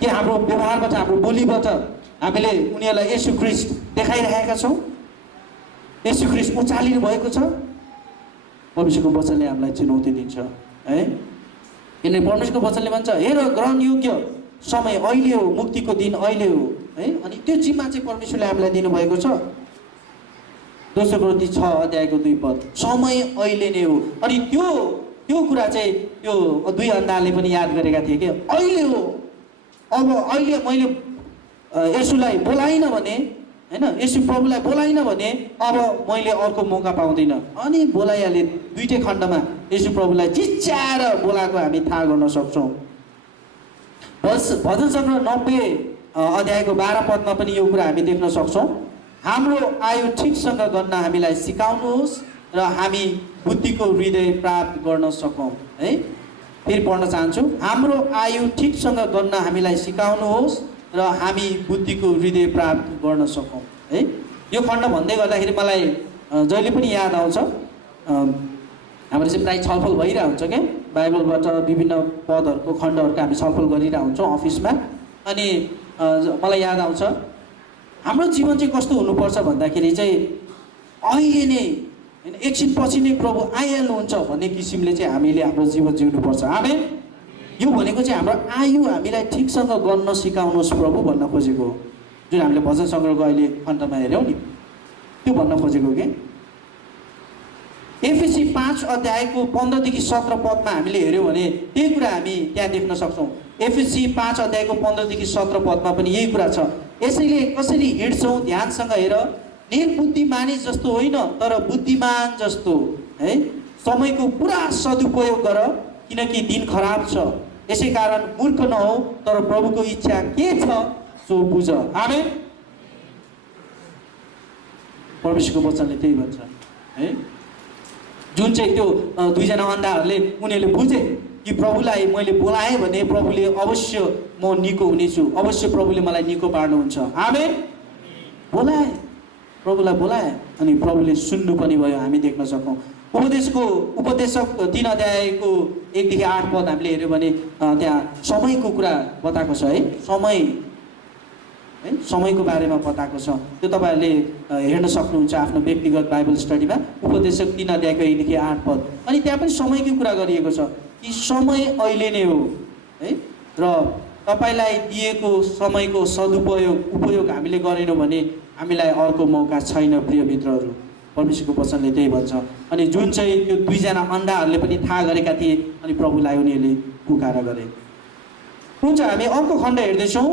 कि हाम्रो व्यवहारबाट हाम्रो बोलीबाट हामीले उनीहरूलाई येशू ख्रीष्ट देखाइरहेका छौँ? येशू ख्रीष्ट उचालिनु भएको छ? परमेश्वरको वचनले हामीलाई चुनौती दिन्छ है। किनभने परमेश्वरको वचनले भन्छ हेर ग्रहण योग्य समय अहिले हो, मुक्तिको दिन अहिले हो है। अनि त्यो जिम्मा चाहिँ परमेश्वरले हामीलाई दिनुभएको छ। 2 कोरिन्थी 6:2 समय अहिले नै हो। अनि त्यो कुरा चाहिँ त्यो 2 अन्धाले पनि याद गरेका थिए कि अहिले हो। अब अहिले मैले यसुलाई बोलाइनँ भने हैन, यसु प्रभुलाई बोलाइनँ भने अब मैले अर्को मौका पाउँदिनँ। अनि बोलाइहाले 2टै खण्डमा यसु प्रभुलाई चिच्याएर बोलाएको हामी थाहा गर्न सक्छौँ। भजन सङ्ग्रह 90 अध्यायको 12 पनि यो कुरा हामी देख्न सक्छौँ। हाम्रो आयु ठिकसँग गर्न हामीलाई सिकाउनुहोस् र हामी बुद्धिको हृदय प्राप्त गर्न सकौँ है। फेरि पढ्न चाहन्छु। हाम्रो आयु ठिकसँग गर्न हामीलाई सिकाउनुहोस् र हामी बुद्धिको हृदय प्राप्त गर्न सकौँ है। यो खण्ड भन्दै गर्दाखेरि मलाई जहिले पनि याद आउँछ, हाम्रो चाहिँ प्रायः छलफल भइरहेको हुन्छ क्या, बाइबलबाट विभिन्न पदहरूको खण्डहरूको हामी छलफल गरिरहेको हुन्छौँ अफिसमा। अनि मलाई याद आउँछ हाम्रो जीवन चाहिँ कस्तो हुनुपर्छ भन्दाखेरि चाहिँ अहिले नै हैन, एकछिनपछि नै प्रभु आइहाल्नुहुन्छ भन्ने किसिमले चाहिँ हामीले हाम्रो जीवन जिउनुपर्छ। आमेन। यो भनेको चाहिँ हाम्रो आयु हामीलाई ठिकसँग गर्न सिकाउनुहोस् प्रभु भन्न खोजेको हो। जुन हामीले भजन सङ्ग्रहको अहिले खण्डमा हेऱ्यौँ नि, त्यो भन्न खोजेको के। एफएसी 5:15-17 हामीले हेऱ्यौँ भने त्यही कुरा हामी त्यहाँ देख्न सक्छौँ। एफएसी 5:15-17 पनि यही कुरा छ। यसैले कसरी हिँड्छौँ ध्यानसँग हेर, निर्बुद्धि मानिस जस्तो होइन तर बुद्धिमान जस्तो है। समयको पुरा सदुपयोग गर किनकि दिन खराब छ। यसै कारण मूर्ख नहौ तर प्रभुको इच्छा के छ सो बुझ। आमेन। परमेश्वरको वचनले त्यही भन्छ है। जुन चाहिँ त्यो 2 जना अन्धाहरूले उनीहरूले बुझे कि प्रभुलाई मैले बोलाएँ भने प्रभुले अवश्य म निको हुनेछु, अवश्य प्रभुले मलाई निको पार्नुहुन्छ। आमेन। बोलाए, प्रभुलाई बोलाए अनि प्रभुले सुन्नु पनि भयो, हामी देख्न सकौँ। उपदेशक 3 अध्यायको 1-8 हामीले हेऱ्यौँ भने त्यहाँ समयको कुरा बताएको छ है। समयको बारेमा बताएको छ। त्यो तपाईँहरूले हेर्न सक्नुहुन्छ आफ्नो व्यक्तिगत बाइबल स्टडीमा। उपदेशक 3 अध्यायको 1-8 अनि त्यहाँ पनि समयको कुरा गरिएको छ कि समय अहिले नै हो है। र तपाईँलाई दिएको समयको उपयोग हामीले गरेनौँ भने हामीलाई अर्को मौका छैन। प्रिय मित्रहरू, परमेश्वरको वचनले त्यही भन्छ। अनि जुन चाहिँ त्यो 2 जना अन्धाहरूले पनि थाहा गरेका थिए अनि प्रभुलाई उनीहरूले पुकार गरे। हुन्छ, हामी अर्को खण्ड हेर्दैछौँ।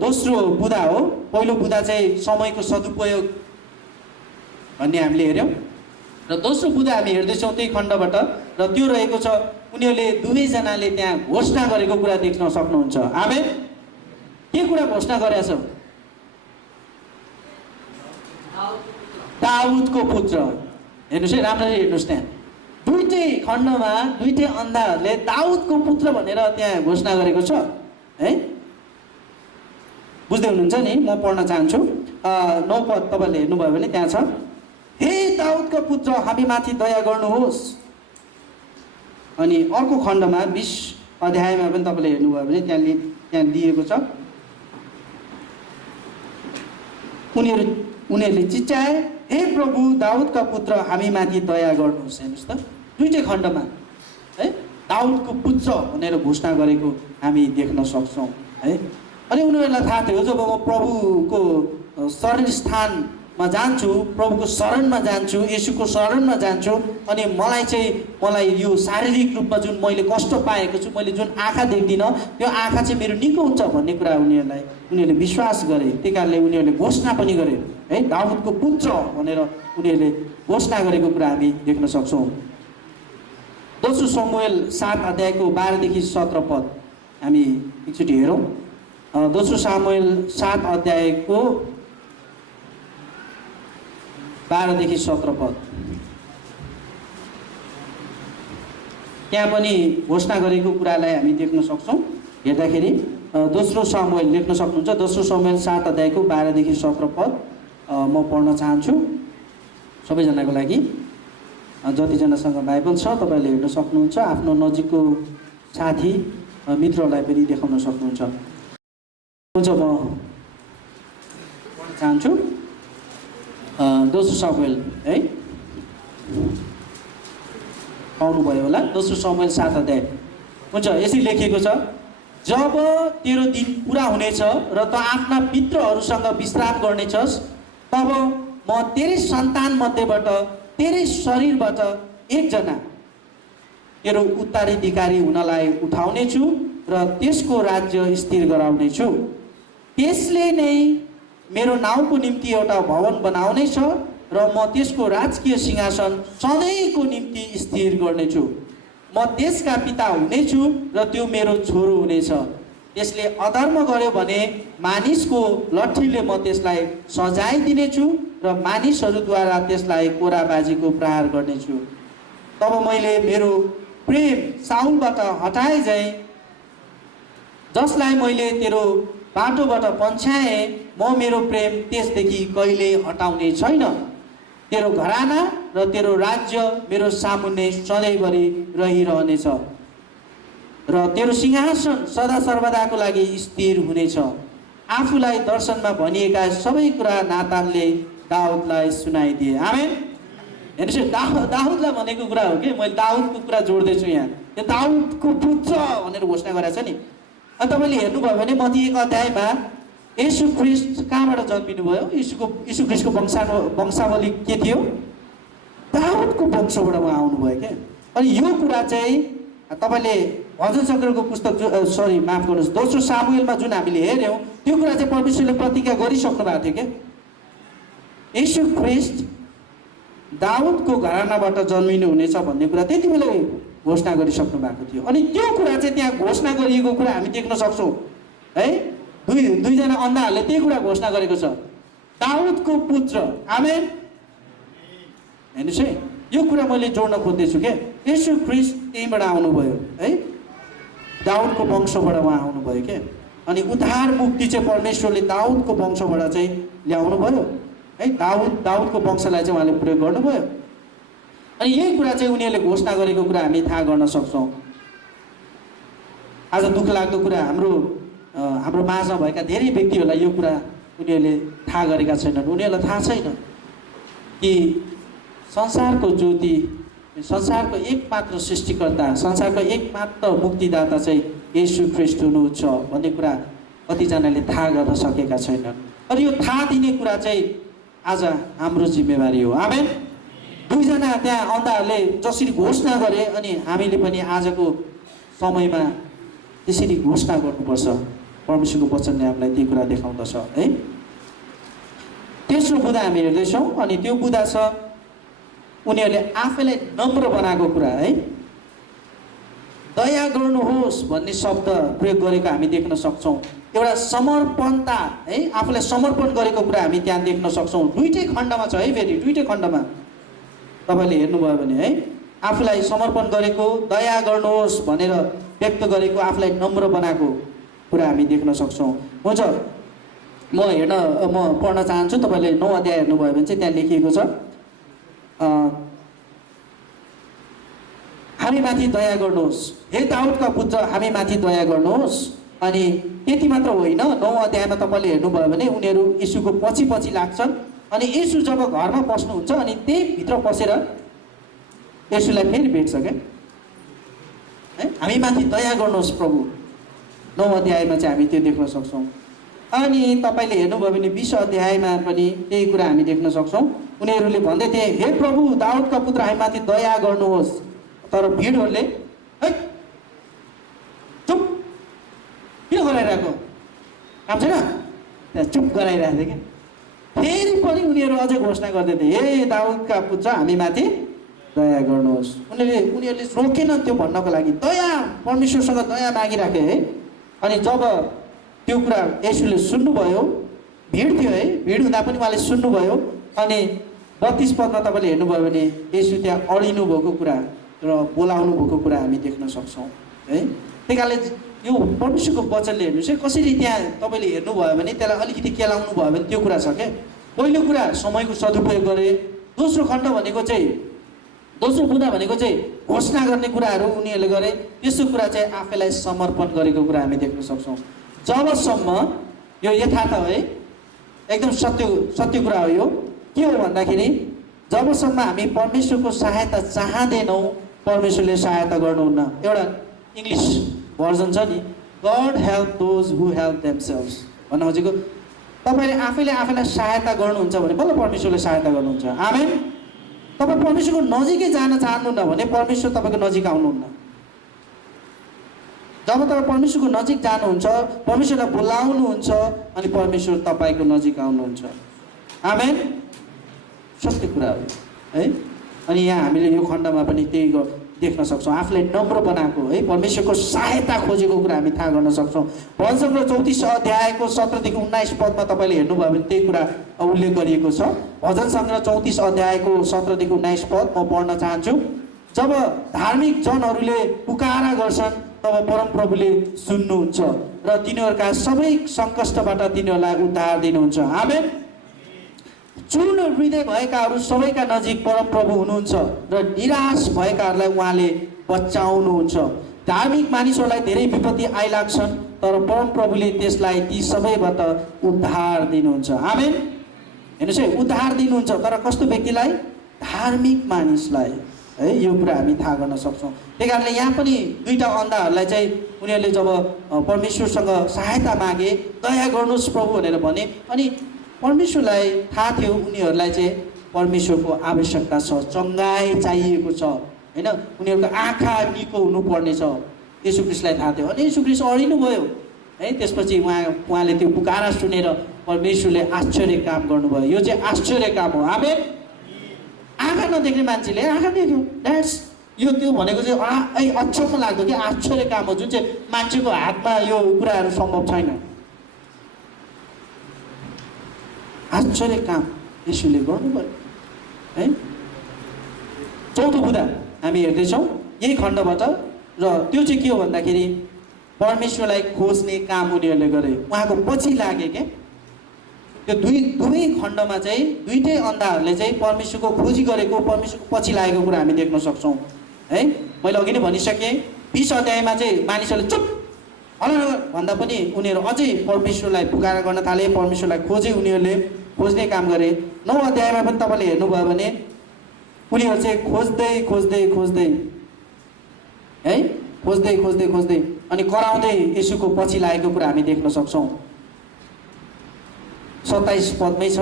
दोस्रो बुँदा हो। पहिलो बुँदा चाहिँ समयको सदुपयोग भन्ने हामीले हेऱ्यौँ र दोस्रो बुँदा हामी हेर्दैछौँ त्यही खण्डबाट र त्यो रहेको छ उनीहरूले 2 जनाले त्यहाँ घोषणा गरेको कुरा देख्न सक्नुहुन्छ। आमेन। के कुरा घोषणा गरेछ? दाउदको पुत्र। हेर्नुहोस् है, राम्ररी हेर्नुहोस्। त्यहाँ 2टै खण्डमा 2टै अन्धाहरूले दाउदको पुत्र भनेर त्यहाँ घोषणा गरेको छ है। बुझ्दै हुनुहुन्छ नि? म पढ्न चाहन्छु। 9 पद तपाईँले हेर्नुभयो भने त्यहाँ छ, हे दाउदको पुत्र हामी माथि दया गर्नुहोस्। अनि अर्को खण्डमा 20 अध्यायमा पनि तपाईँले हेर्नुभयो भने त्यहाँ दिएको छ, उनीहरूले चिच्याए, हे प्रभु दाउदका पुत्र हामी माथि दया गर्नुहोस्। हेर्नुहोस् त, 2टै खण्डमा है दाउदको पुत्र भनेर घोषणा गरेको हामी देख्न सक्छौँ है। अनि उनीहरूलाई थाहा थियो जब म प्रभुको शरण स्थानमा जान्छु, प्रभुको शरणमा जान्छु, येशूको शरणमा जान्छु अनि मलाई यो शारीरिक रूपमा जुन मैले कष्ट पाएको छु, मैले जुन आँखा देख्दिनँ त्यो आँखा चाहिँ मेरो निको हुन्छ भन्ने कुरा उनीहरूले विश्वास गरे। त्यही कारणले उनीहरूले घोषणा पनि गरे है, दाउदको पुत्र भनेर उनीहरूले घोषणा गरेको कुरा हामी देख्न सक्छौँ। दोस्रो समुएल 7 अध्यायको 12-17 हामी एकचोटि हेरौँ। दोस्रो समुएल 7 अध्यायको 12-17 त्यहाँ पनि घोषणा गरेको कुरालाई हामी देख्न सक्छौँ। हेर्दाखेरि दोस्रो समुएल लेख्न सक्नुहुन्छ। दोस्रो समुएल 7 अध्यायको 12-17 म पढ्न चाहन्छु सबैजनाको लागि। जतिजनासँग बाइबल छ तपाईँहरूले हेर्न सक्नुहुन्छ, आफ्नो नजिकको साथी मित्रहरूलाई पनि देखाउन सक्नुहुन्छ। हुन्छ, म पढ्न चाहन्छु दोस्रो समुएल है, पाउनुभयो होला। दोस्रो समुएल 7 अध्याय। हुन्छ, यसरी लेखिएको छ, जब तेरो दिन पुरा हुनेछ र त आफ्ना पितृहरूसँग विश्राम गर्नेछस्, तब म तेरै सन्तान मध्येबाट तेरै शरीरबाट एकजना तेरो उत्तराधिकारी हुनलाई उठाउनेछु र त्यसको राज्य स्थिर गराउनेछु। त्यसले नै मेरो नाउँको निम्ति एउटा भवन बनाउनेछ र म त्यसको राजकीय सिंहासन सधैँको निम्ति स्थिर गर्नेछु। म त्यसका पिता हुनेछु र त्यो मेरो छोरो हुनेछ। त्यसले अधर्म गर्यो भने मानिसको लट्ठीले म त्यसलाई सजाय दिनेछु र मानिसहरूद्वारा त्यसलाई कोराबाजीको प्रहार गर्नेछु। तब मैले मेरो प्रेम साउलबाट हटाए झैँ, जसलाई मैले तेरो बाटोबाट पन्छ्याएँ, म मेरो प्रेम त्यसदेखि कहिले हटाउने छैन। तेरो घराना र तेरो राज्य मेरो सामुन्ने सधैँभरि रहिरहनेछ र तेरो सिंहासन सदा सर्वदाको लागि स्थिर हुनेछ। आफूलाई दर्शनमा भनिएका सबै कुरा नातानले दाउदलाई सुनाइदिए। आमेन। हेर्नुहोस्, दाउदलाई भनेको कुरा हो कि मैले दाउदको कुरा जोड्दैछु यहाँ। त्यो दाउदको पुत्र भनेर घोषणा गरेको छ नि। अनि तपाईँले हेर्नुभयो भने मत्ती 1 अध्यायमा येशू ख्रिस्ट कहाँबाट जन्मिनु भयो? यीशु ख्रिस्टको वंशावली के थियो? दाउदको वंशबाट उहाँ आउनुभयो क्या। अनि यो कुरा चाहिँ तपाईँले भजन सङ्ग्रहको पुस्तक माफ गर्नुहोस्, दोस्रो सामुएलमा जुन हामीले हेऱ्यौँ, त्यो कुरा चाहिँ परमेश्वरले प्रतिज्ञा गरिसक्नु भएको थियो क्या। येशू ख्रिस्ट दाउदको घरानाबाट जन्मिनु हुनेछ भन्ने कुरा त्यति बेला घोषणा गरिसक्नु भएको थियो। अनि त्यो कुरा चाहिँ त्यहाँ घोषणा गरिएको कुरा हामी देख्न सक्छौँ है। दुईजना अन्धाहरूले त्यही कुरा घोषणा गरेको छ, दाउदको पुत्र। आमेन। हेर्नुहोस् है, यो कुरा मैले जोड्न खोज्दैछु क्या। येशू ख्रिस्ट त्यहीँबाट आउनुभयो है, दाउदको वंशबाट उहाँ आउनुभयो क्या। अनि उद्धार मुक्ति चाहिँ परमेश्वरले दाउदको वंशबाट चाहिँ ल्याउनु भयो है। दाउदको वंशलाई चाहिँ उहाँले प्रयोग गर्नुभयो। अनि यही कुरा चाहिँ उनीहरूले घोषणा गरेको कुरा हामी थाहा गर्न सक्छौँ। आज दुःख लाग्दो कुरा हाम्रो माझमा भएका धेरै व्यक्तिहरूलाई यो कुरा उनीहरूले थाहा गरेका छैनन्। उनीहरूलाई थाहा छैन कि संसारको ज्योति, संसारको एकमात्र सृष्टिकर्ता, संसारको एकमात्र मुक्तिदाता चाहिँ येशू ख्रिस्ट हुनुहुन्छ भन्ने कुरा कतिजनाले थाहा गर्न सकेका छैनन्। अनि यो थाहा दिने कुरा चाहिँ आज हाम्रो जिम्मेवारी हो। आमेन। दुईजना त्यहाँ अन्धाहरूले जसरी घोषणा गरे, अनि हामीले पनि आजको समयमा त्यसरी घोषणा गर्नुपर्छ। परमेश्वरको वचनले हामीलाई त्यो कुरा देखाउँदछ है। तेस्रो बुँदा हामी हेर्दैछौँ, अनि त्यो बुँदा छ उनीहरूले आफैलाई नम्र बनाएको कुरा है। दया गर्नुहोस् भन्ने शब्द प्रयोग गरेको हामी देख्न सक्छौँ। एउटा समर्पणता है, आफूलाई समर्पण गरेको कुरा हामी त्यहाँ देख्न सक्छौँ। दुईटै खण्डमा छ है, फेरि दुईटै खण्डमा तपाईँले हेर्नुभयो भने है, आफूलाई समर्पण गरेको, दया गर्नुहोस् भनेर व्यक्त गरेको, आफूलाई नम्र बनाएको कुरा हामी देख्न सक्छौँ। हुन्छ, म पढ्न चाहन्छु। तपाईँले 9 अध्याय हेर्नुभयो भने चाहिँ त्यहाँ लेखिएको छ, हामी माथि दया गर्नुहोस्, हे दाउदका पुत्र हामी माथि दया गर्नुहोस्। अनि त्यति मात्र होइन, 9 अध्यायमा तपाईँले हेर्नुभयो भने उनीहरू यीशुको पछि पछि लाग्छन्। अनि यीशु जब घरमा पस्नुहुन्छ, अनि त्यही भित्र पसेर यीशुलाई फेरि भेट्छ क्या है। हामी माथि दया गर्नुहोस् प्रभु, 9 अध्यायमा चाहिँ हामी त्यो देख्न सक्छौँ। अनि तपाईँले हेर्नुभयो भने 20 अध्यायमा पनि त्यही कुरा हामी देख्न सक्छौँ। उनीहरूले भन्दै थिए, हे प्रभु दाउदका पुत्र हामी माथि दया गर्नुहोस्। तर भिडहरूले है चुप किन गराइरहेको, काम छैन, त्यहाँ चुप गराइरहेको थियो क्या। फेरि पनि उनीहरू अझै घोषणा गर्दै थिए, हे दाउदका पुत्र हामी माथि दया गर्नुहोस्। उनीहरूले रोकेनन् त्यो भन्नको लागि, दया, परमेश्वरसँग दया मागिराखे है। अनि जब त्यो कुरा येशूले सुन्नुभयो, भिड थियो है, भिड हुँदा पनि उहाँले सुन्नुभयो। अनि 32 पदमा तपाईँले हेर्नुभयो भने येशू त्यहाँ अडिनु भएको कुरा र बोलाउनु भएको कुरा हामी देख्न सक्छौँ है। त्यही कारणले यो परमेश्वरको वचनले हेर्नुहोस् है, कसरी त्यहाँ तपाईँले हेर्नुभयो भने त्यसलाई अलिकति केलाउनु भयो भने त्यो कुरा छ क्या। पहिलो कुरा समयको सदुपयोग गरे। दोस्रो खण्ड भनेको चाहिँ, दोस्रो बुँदा भनेको चाहिँ घोषणा गर्ने कुराहरू उनीहरूले गरे। तेस्रो कुरा चाहिँ आफैलाई समर्पण गरेको कुरा हामी देख्न सक्छौँ। जबसम्म यो यथार्थ है, एकदम सत्य कुरा हो यो। के हो भन्दाखेरि जबसम्म हामी परमेश्वरको सहायता चाहँदैनौँ, परमेश्वरले सहायता गर्नुहुन्न। एउटा इङ्ग्लिस भर्जन छ नि, God help those who help themselves. भन्नु खोजेको तपाईँले आफैले आफैलाई सहायता गर्नुहुन्छ भने बल्ल परमेश्वरले सहायता गर्नुहुन्छ। आमेन। तपाईँ परमेश्वरको नजिकै जान चाहनुहुन्न भने परमेश्वर तपाईँको नजिक आउनुहुन्न। जब तपाईँ परमेश्वरको नजिक जानुहुन्छ, परमेश्वरलाई बोलाउनुहुन्छ अनि परमेश्वर तपाईँको नजिक आउनुहुन्छ। आमेन। सत्य कुरा हो है। अनि यहाँ हामीले यो खण्डमा पनि त्यही देख्न सक्छौँ, आफूलाई नम्र बनाएको है, परमेश्वरको सहायता खोजेको कुरा हामी थाहा गर्न सक्छौँ। भजन सङ्ग्रह 34 अध्यायको 17 देखि 19 पदमा तपाईँले हेर्नुभयो भने त्यही कुरा उल्लेख गरिएको छ। भजन सङ्ग्रह 34 अध्यायको 17 देखि 19 पद म पढ्न चाहन्छु। जब धार्मिक जनहरूले पुकारा गर्छन् तब परमप्रभुले सुन्नुहुन्छ र तिनीहरूका सबै सङ्कष्टबाट तिनीहरूलाई उद्धार दिनुहुन्छ। आमेन। चूर्ण हृदय भएकाहरू सबैका नजिक परमप्रभु हुनुहुन्छ र निराश भएकाहरूलाई उहाँले बचाउनुहुन्छ। धार्मिक मानिसहरूलाई धेरै विपत्ति आइलाग्छन् तर परमप्रभुले त्यसलाई ती सबैबाट उद्धार दिनुहुन्छ। आमेन। हेर्नुहोस् है, उद्धार दिनुहुन्छ तर कस्तो व्यक्तिलाई? धार्मिक मानिसलाई है। यो कुरा हामी थाहा गर्न सक्छौँ। त्यही कारणले यहाँ पनि दुईटा अन्धाहरूलाई चाहिँ उनीहरूले जब परमेश्वरसँग सहायता मागे, दया गर्नुहोस् प्रभु भनेर भने, अनि परमेश्वरलाई थाहा थियो उनीहरूलाई चाहिँ परमेश्वरको आवश्यकता छ, चङ्गाई चाहिएको छ होइन, उनीहरूको आँखा निको हुनुपर्ने छ। येशू ख्रीष्टलाई थाहा थियो अनि येशू ख्रीष्ट अडिनु भयो है। त्यसपछि उहाँले त्यो पुकारा सुनेर परमेश्वरले आश्चर्य काम गर्नुभयो। यो चाहिँ आश्चर्य काम हो। आमेन। आँखा नदेख्ने मान्छेले आँखा देख्यो, द्याट्स यो त्यो भनेको चाहिँ अचम्म लाग्दो कि आश्चर्य काम हो, जुन चाहिँ मान्छेको हातमा यो कुराहरू सम्भव छैन। आश्चर्य काम येशूले गर्नुभयो है। चौथो बुँदा हामी हेर्दैछौँ यही खण्डबाट, र त्यो चाहिँ के हो भन्दाखेरि परमेश्वरलाई खोज्ने काम उनीहरूले गरे, उहाँको पछि लागे के। त्यो दुवै खण्डमा चाहिँ दुईटै अन्धाहरूले चाहिँ परमेश्वरको खोजी गरेको, परमेश्वरको पछि लागेको कुरा हामी देख्न सक्छौँ है। मैले अघि नै भनिसकेँ 20 अध्यायमा चाहिँ मानिसहरूले चुप भन्दा पनि उनीहरू अझै परमेश्वरलाई पुकारा गर्न थाले, परमेश्वरलाई खोजे, उनीहरूले खोज्ने काम गरे। 9 अध्यायमा पनि तपाईँले हेर्नुभयो भने उनीहरू चाहिँ खोज्दै खोज्दै खोज्दै है, खोज्दै खोज्दै खोज्दै अनि कराउँदै येशूको पछि लागेको कुरा हामी देख्न सक्छौँ। 27 पदमै छ,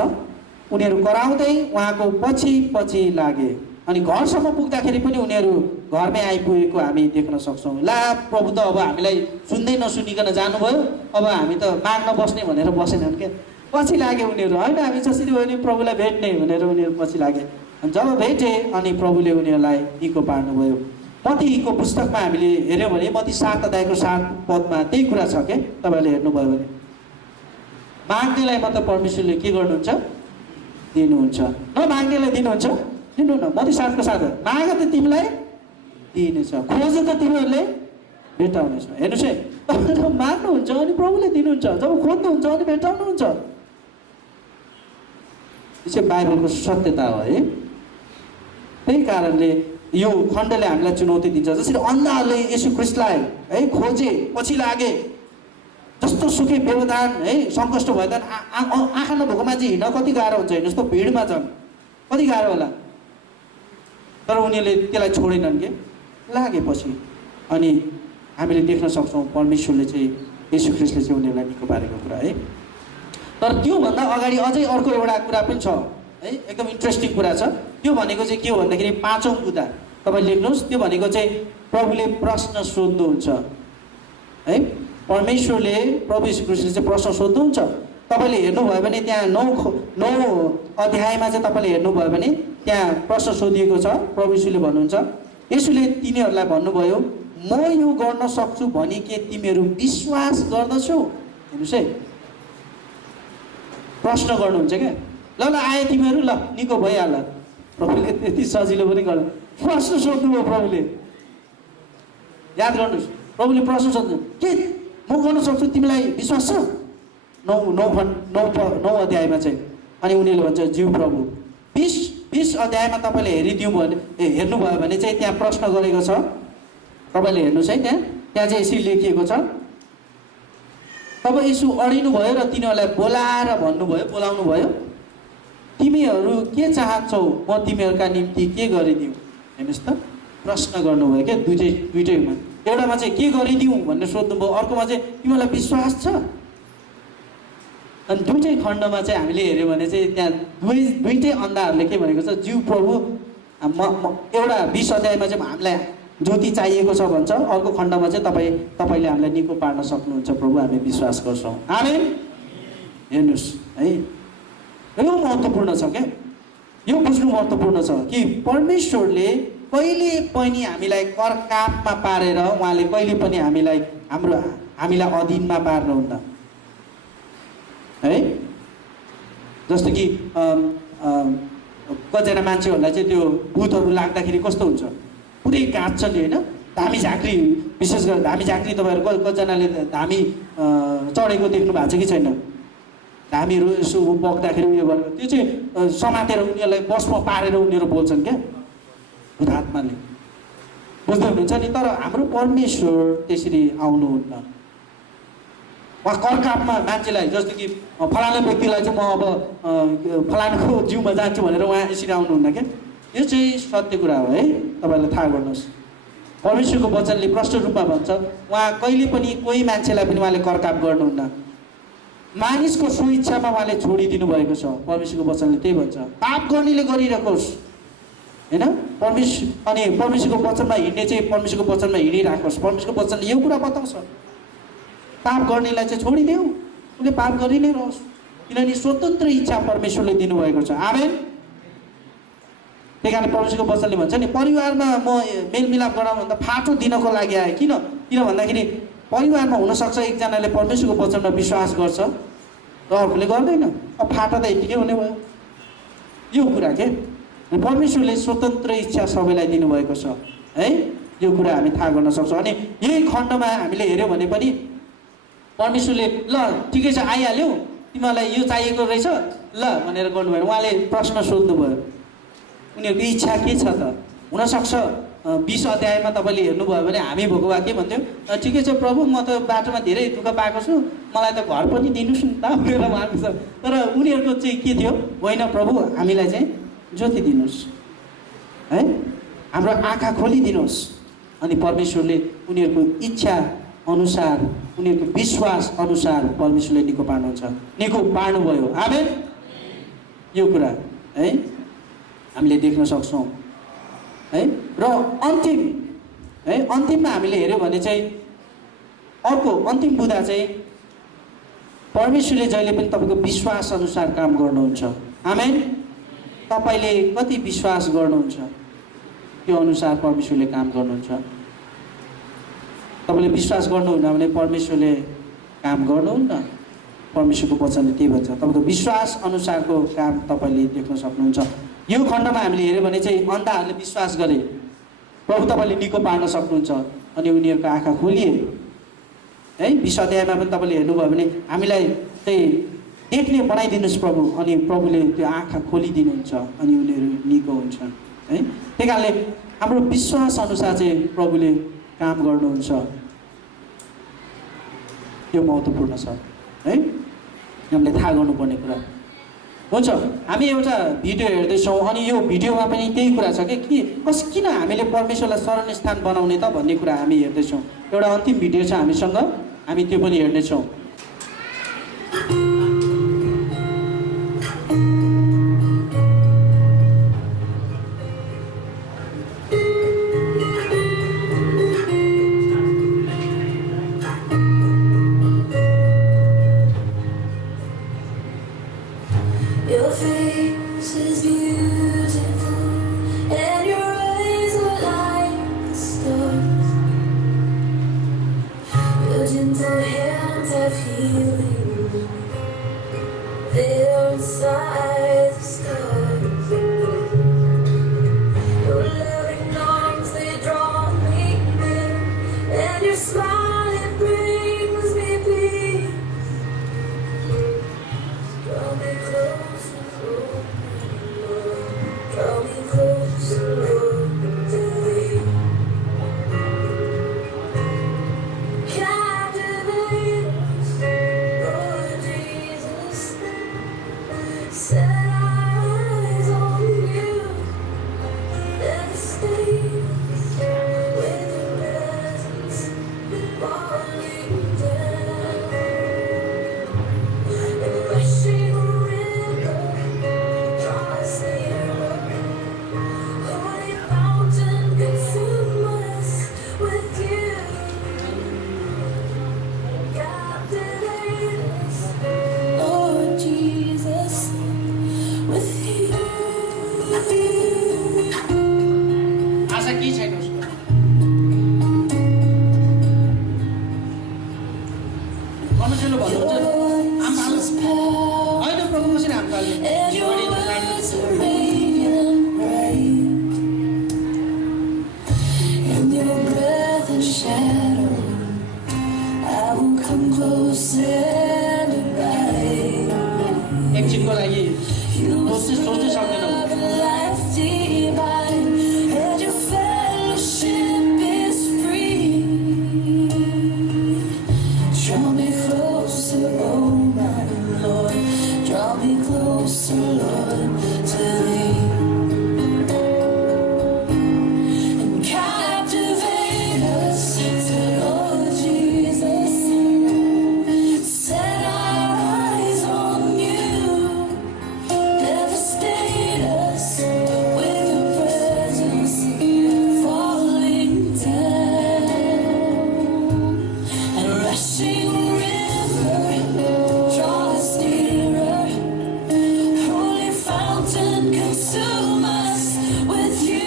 उनीहरू कराउँदै उहाँको पछि पछि लागे अनि घरसम्म पुग्दाखेरि पनि उनीहरू घरमै आइपुगेको हामी देख्न सक्छौँ। ला प्रभु त अब हामीलाई सुन्दै नसुनिकन जानुभयो, अब हामी त माग्न बस्ने भनेर बसेनन् क्या, पछि लागे उनीहरू होइन, हामी जसरी भयो नि प्रभुलाई भेट्ने भनेर उनीहरू पछि लागे। अनि जब भेटे अनि प्रभुले उनीहरूलाई निको पार्नुभयो। मत्तीको पुस्तकमा हामीले हेऱ्यौँ भने मत्ती 7 अध्यायको 7 पदमा त्यही कुरा छ क्या। तपाईँले हेर्नुभयो भने माग्नेलाई मात्र परमेश्वरले के गर्नुहुन्छ? दिनुहुन्छ। नमाग्नेलाई दिनुहुन्छ? दिनु न। मत्ती 7 माग त तिमीलाई दिइनेछ, खोज त तिमीहरूले भेटाउनेछ। हेर्नुहोस् है, जब माग्नुहुन्छ अनि प्रभुले दिनुहुन्छ, जब खोज्नुहुन्छ अनि भेटाउनुहुन्छ। यो चाहिँ बाइबलको सत्यता हो है। त्यही कारणले यो खण्डले हामीलाई चुनौती दिन्छ। जसरी अन्धाहरूले येशू ख्रीष्टलाई है खोजे, पछि लागे, जस्तो सुकै व्यवधान है सङ्कष्ट भयो त आँखा नभएको मान्छे हिँड्न कति गाह्रो हुन्छ, हेर्नुहोस् त भिडमा छन्, कति गाह्रो होला। तर उनीहरूले त्यसलाई छोडेनन् के, लागेपछि अनि हामीले देख्न सक्छौँ परमेश्वरले चाहिँ येशू ख्रीष्टले चाहिँ उनीहरूलाई निको पारेको कुरा है। तर त्योभन्दा अगाडि अझै अर्को एउटा कुरा पनि छ है, एकदम इन्ट्रेस्टिङ कुरा छ। त्यो भनेको चाहिँ के हो भन्दाखेरि 5औँ बुँदा तपाईँ लेख्नुहोस्। त्यो भनेको चाहिँ प्रभुले प्रश्न सोध्नुहुन्छ है। परमेश्वरले प्रभु येशू ख्रीष्टले चाहिँ प्रश्न सोध्नुहुन्छ। तपाईँले हेर्नुभयो भने त्यहाँ 9 अध्यायमा चाहिँ तपाईँले हेर्नुभयो भने त्यहाँ प्रश्न सोधिएको छ। प्रभु येशूले भन्नुहुन्छ, येशूले तिनीहरूलाई भन्नुभयो, म यो गर्न सक्छु भने के तिमीहरू विश्वास गर्दछौ? हेर्नुहोस् है, प्रश्न गर्नुहुन्छ क्या। ल ल आए तिमीहरू, ल निको भइहाल। प्रभुले त्यति सजिलो पनि गर्नु, प्रश्न सोध्नुभयो प्रभुले। याद गर्नुहोस्, प्रभुले प्रश्न सोध्नु, के म गर्न सक्छु, तिमीलाई विश्वास छ? 9 अध्यायमा चाहिँ अनि उनीहरूले भन्छ, ज्यू प्रभु। 20 अध्यायमा तपाईँले हेर्नुभयो भने चाहिँ त्यहाँ प्रश्न गरेको छ। तपाईँले हेर्नुहोस् है, त्यहाँ चाहिँ यसरी लेखिएको छ, तब येशू अडिनु भयो र तिनीहरूलाई बोलाएर भन्नुभयो, बोलाउनु भयो, तिमीहरू के चाहन्छौ, म तिमीहरूका निम्ति के गरिदिउँ? हेर्नुहोस् त, प्रश्न गर्नुभयो क्या दुइटैमा। एउटामा चाहिँ के गरिदिउँ भनेर सोध्नुभयो, अर्कोमा चाहिँ तिमीलाई विश्वास छ। अनि दुईटै खण्डमा चाहिँ हामीले हेऱ्यौँ भने चाहिँ त्यहाँ दुईटै अन्धाहरूले के भनेको छ, ज्यू प्रभु एउटा 20 अध्यायमा चाहिँ हामीलाई ज्योति चाहिएको छ भन्छ, अर्को खण्डमा चाहिँ तपाईँले हामीलाई निको पार्न सक्नुहुन्छ प्रभु, हामी विश्वास गर्छौँ। आमेन। हेर्नुहोस् है, यो महत्त्वपूर्ण छ क्या, यो बुझ्नु महत्त्वपूर्ण छ कि परमेश्वरले कहिले पनि हामीलाई करकापमा पारेर उहाँले कहिले पनि हामीलाई अधीनमा पार्नुहुन्न है। जस्तो कि कतिजना मान्छेहरूलाई चाहिँ त्यो भूतहरू लाग्दाखेरि कस्तो हुन्छ, पुरै गाँच्छ नि होइन। धामी झाँक्री, विशेष गरेर धामी झाँक्री तपाईँहरू कतिजनाले धामी चढेको देख्नु भएको छ कि छैन? धामीहरू यसो बग्दाखेरि उयो गरेर त्यो चाहिँ समातेर उनीहरूलाई बसमा पारेर उनीहरू बोल्छन् क्या भूतात्माले, बुझ्दै हुनुहुन्छ नि। तर हाम्रो परमेश्वर त्यसरी आउनुहुन्न। उहाँ करकापमा मान्छेलाई, जस्तो कि फलाना व्यक्तिलाई चाहिँ म अब फलानाको जिउमा जान्छु भनेर उहाँ यसरी आउनुहुन्न क्या। यो चाहिँ सत्य कुरा हो है, तपाईँलाई थाहा गर्नुहोस्। परमेश्वरको वचनले प्रष्ट रूपमा भन्छ उहाँ कहिले पनि कोही मान्छेलाई पनि उहाँले करकाप गर्नुहुन्न। मानिसको स्वेच्छामा उहाँले छोडिदिनु भएको छ। परमेश्वरको वचनले त्यही भन्छ, पाप गर्नेले गरिराखोस् होइन। अनि परमेश्वरको वचनमा हिँड्ने चाहिँ परमेश्वरको वचनमा हिँडिराखोस्। परमेश्वरको वचनले यो कुरा बताउँछ, पाप गर्नेलाई चाहिँ छोडिदेऊ, उसले पाप गरि नै रहोस्, किनभने स्वतन्त्र इच्छा परमेश्वरले दिनुभएको छ। आमेन। त्यही कारण परमेश्वरको वचनले भन्छ नि, परिवारमा म मेलमिलाप गराउँ भन्दा फाटो दिनको लागि आएँ। किन भन्दाखेरि परिवारमा हुनसक्छ एकजनाले परमेश्वरको वचनमा विश्वास गर्छ र अर्कोले गर्दैन, अब फाटा त यतिकै हुने भयो। यो कुरा के परमेश्वरले स्वतन्त्र इच्छा सबैलाई दिनुभएको छ है, यो कुरा हामी थाहा गर्न सक्छौँ। अनि यही खण्डमा हामीले हेऱ्यौँ भने पनि परमेश्वरले ल ठिकै छ आइहाल्यो, तिमीलाई यो चाहिएको रहेछ ल भनेर गर्नुभयो। उहाँले प्रश्न सोध्नुभयो, उनीहरूको इच्छा के छ त? हुनसक्छ 20 अध्यायमा तपाईँले हेर्नुभयो भने हामी भएको भए के भन्थ्यौँ, ठिकै छ प्रभु, म त बाटोमा धेरै दुःख पाएको छु, मलाई त घर पनि दिनुहोस् न त भनेर माग्नु छ। तर उनीहरूको चाहिँ के थियो, होइन प्रभु हामीलाई चाहिँ ज्योति दिनुहोस् है, हाम्रो आँखा खोलिदिनुहोस्। अनि परमेश्वरले उनीहरूको इच्छा अनुसार, उनीहरूको विश्वास अनुसार परमेश्वरले निको पार्नुहुन्छ, निको पार्नुभयो। आमेन। यो कुरा है हामीले देख्न सक्छौँ है। र अन्तिममा हामीले हेऱ्यौँ भने चाहिँ अर्को अन्तिम बुँदा चाहिँ परमेश्वरले जहिले पनि तपाईँको विश्वास अनुसार काम गर्नुहुन्छ। आमेन। तपाईँले कति विश्वास गर्नुहुन्छ त्यो अनुसार परमेश्वरले काम गर्नुहुन्छ। तपाईँले विश्वास गर्नुहुन्न भने परमेश्वरले काम गर्नुहुन्न। परमेश्वरको वचनले त्यही भन्छ, तपाईँको विश्वास अनुसारको काम तपाईँले देख्न सक्नुहुन्छ। यो खण्डमा हामीले हेऱ्यौँ भने चाहिँ अन्धाहरूले विश्वास गरे, प्रभु तपाईँले निको पार्न सक्नुहुन्छ, अनि उनीहरूको आँखा खोलिए है। 20 अध्यायमा पनि तपाईँले हेर्नुभयो भने हामीलाई चाहिँ देख्ने बनाइदिनुहोस् प्रभु, अनि प्रभुले त्यो आँखा खोलिदिनुहुन्छ अनि उनीहरू निको हुन्छन् है। त्यही कारणले हाम्रो विश्वास अनुसार चाहिँ प्रभुले काम गर्नुहुन्छ। यो महत्त्वपूर्ण छ है, हामीले थाहा गर्नुपर्ने कुरा हुन्छ। हामी एउटा भिडियो हेर्दैछौँ अनि यो भिडियोमा पनि त्यही कुरा छ कि किन हामीले परमेश्वरलाई शरण स्थान बनाउने त भन्ने कुरा हामी हेर्दैछौँ। एउटा अन्तिम भिडियो छ हामीसँग, हामी त्यो पनि हेर्नेछौँ। Your face is beautiful, and your eyes are like the stars. Your gentle hands have healing, they are inside the stars. Your loving arms, they draw me near, and your smile, it brings me peace. Draw me close. Draw me closer, Lord, to thee. Captivate us, Lord Jesus. Set our eyes on you. Never stay with your presence and your words are radiant bright. In your breath and shadow, I will come close and abide. एकछिनको लागि You सोच्नै सक्दैनौँ। love and life divine, and your fellowship is free. Draw me closer, oh my Lord. Draw me closer, Lord, to thee. And captivate us, Lord Jesus. Set our eyes on you. Devastate us with your presence, falling down. And rushing river, draw us nearer. Holy fountain, consume us with you.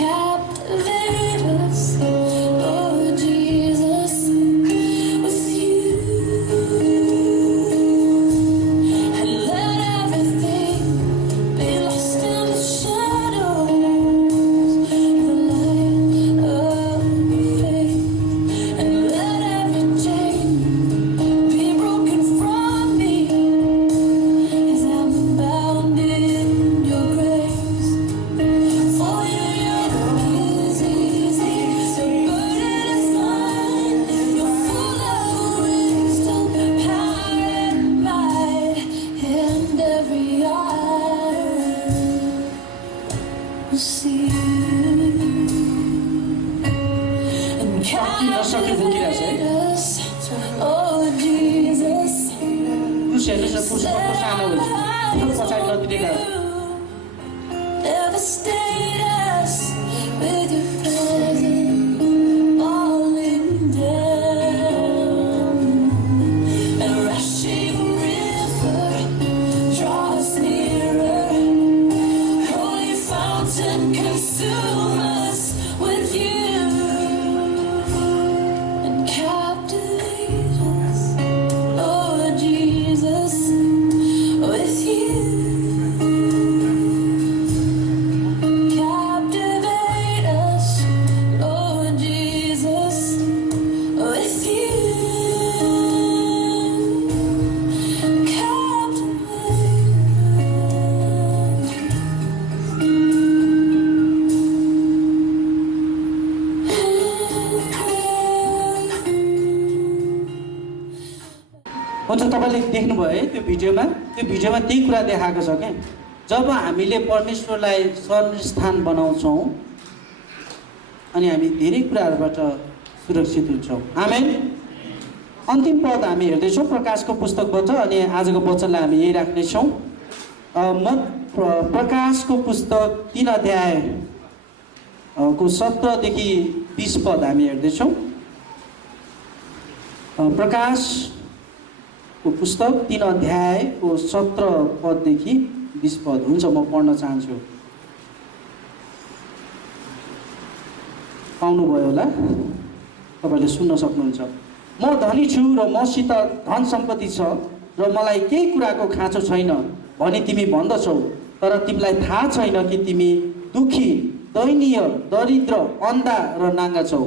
Captivate us, Lord Jesus, with you. And let everything be lost in the shadows of the light of faith. And let every chain be broken from me as I'm bound in your grace. For your yoke is easy, your burden is light. You're full of wisdom, power, and might, and every eye will see you. And captivate us, oh Jesus. पुरुषहरूले चाहिँ पुरुषको सानो हुन्छ पछाडि लतिरहेका Devastate us with your presence, falling down. And rushing river, draw us nearer. Holy fountain, consume us with you. And captivate us, Lord Jesus, with you. Captivate us, Lord Jesus, with you. हुन्छ तपाईँले देख्नुभयो है त्यो भिडियोमा त्यही कुरा देखाएको छ क्या जब हामीले परमेश्वरलाई सर्वस्थान बनाउँछौँ अनि हामी धेरै कुराहरूबाट सुरक्षित हुन्छौँ आमेन अन्तिम पद हामी हेर्दैछौँ प्रकाशको पुस्तकबाट अनि आजको वचनलाई हामी यही राख्नेछौँ प्रकाशको पुस्तक 3 अध्याय को 17 देखि 20 पद हामी हेर्दैछौँ प्रकाशको पुस्तक 3 अध्यायको 17 पददेखि 20 पद हुन्छ म पढ्न चाहन्छु पाउनुभयो होला तपाईँले सुन्न सक्नुहुन्छ म धनी छु र मसित धन सम्पत्ति छ र मलाई केही कुराको खाँचो छैन भनी तिमी भन्दछौ तर तिमीलाई थाहा छैन कि तिमी दुखी दयनीय दरिद्र अन्धा र नाङ्गा छौ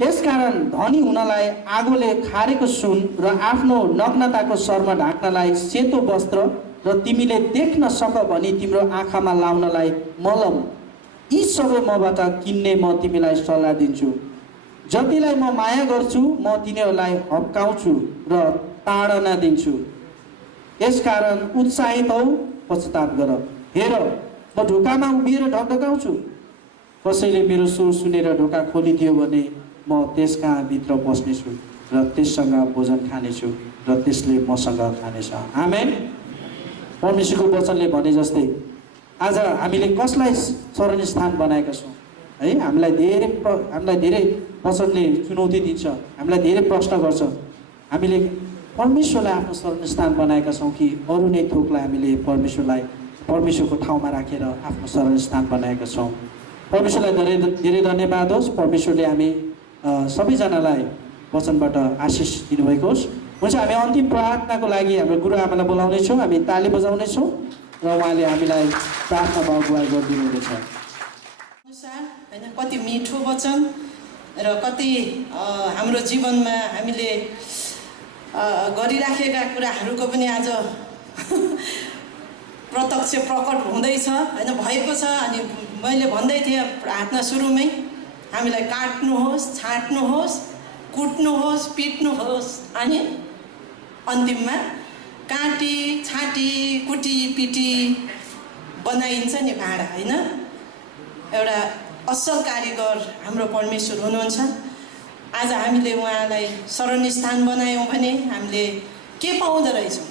यसकारण धनी हुनलाई आगोले खारेको सुन र आफ्नो नग्नताको शर्म ढाक्नलाई सेतो वस्त्र र तिमीले देख्न सक भनी तिम्रो आँखामा लाउनलाई मलम यी सबै मबाट किन्ने म तिमीलाई सल्लाह दिन्छु जतिलाई म माया गर्छु म तिनीहरूलाई हप्काउँछु र ताडना दिन्छु यसकारण उत्साहित हौ पश्चाताप गर हेर म ढोकामा उभिएर ढकढकाउँछु कसैले मेरो स्वर सुनेर ढोका खोलिदियो भने म त्यसका भित्र बस्नेछु र त्यससँग भोजन खानेछु र त्यसले मसँग खानेछ आमेन परमेश्वरको वचनले भने जस्तै आज हामीले कसलाई शरण स्थान बनाएका छौँ है हामीलाई धेरै वचनले चुनौती दिन्छ हामीलाई धेरै प्रश्न गर्छ हामीले परमेश्वरलाई आफ्नो शरण स्थान बनाएका छौँ कि अरू नै थोकलाई हामीले परमेश्वरको ठाउँमा राखेर आफ्नो शरण स्थान बनाएका छौँ परमेश्वरलाई धेरै धन्यवाद होस् परमेश्वरले हामी सबैजनालाई वचनबाट आशिष दिनुभएको होस् हुन्छ, हामी अन्तिम प्रार्थनाको लागि हाम्रो गुरु आमालाई बोलाउनेछौँ। हामी ताली बजाउनेछौँ र उहाँले हामीलाई प्रार्थना अगुवाई गरिदिनुहुनेछ। अनुसार होइन, कति मिठो वचन र कति हाम्रो जीवनमा हामीले गरिराखेका कुराहरूको पनि आज प्रत्यक्ष प्रकट हुँदैछ होइन, भएको छ। अनि मैले भन्दै थिएँ प्रार्थना सुरुमै, हामीलाई काट्नुहोस्, छाट्नुहोस्, कुट्नुहोस्, पिट्नुहोस्, अनि अन्तिममा काटी छाटी कुटी पिटी बनाइन्छ नि भाँडा होइन। एउटा असल कारिगर हाम्रो परमेश्वर हुनुहुन्छ। आज हामीले उहाँलाई शरणस्थान बनायौँ भने हामीले के पाउँदो रहेछौँ?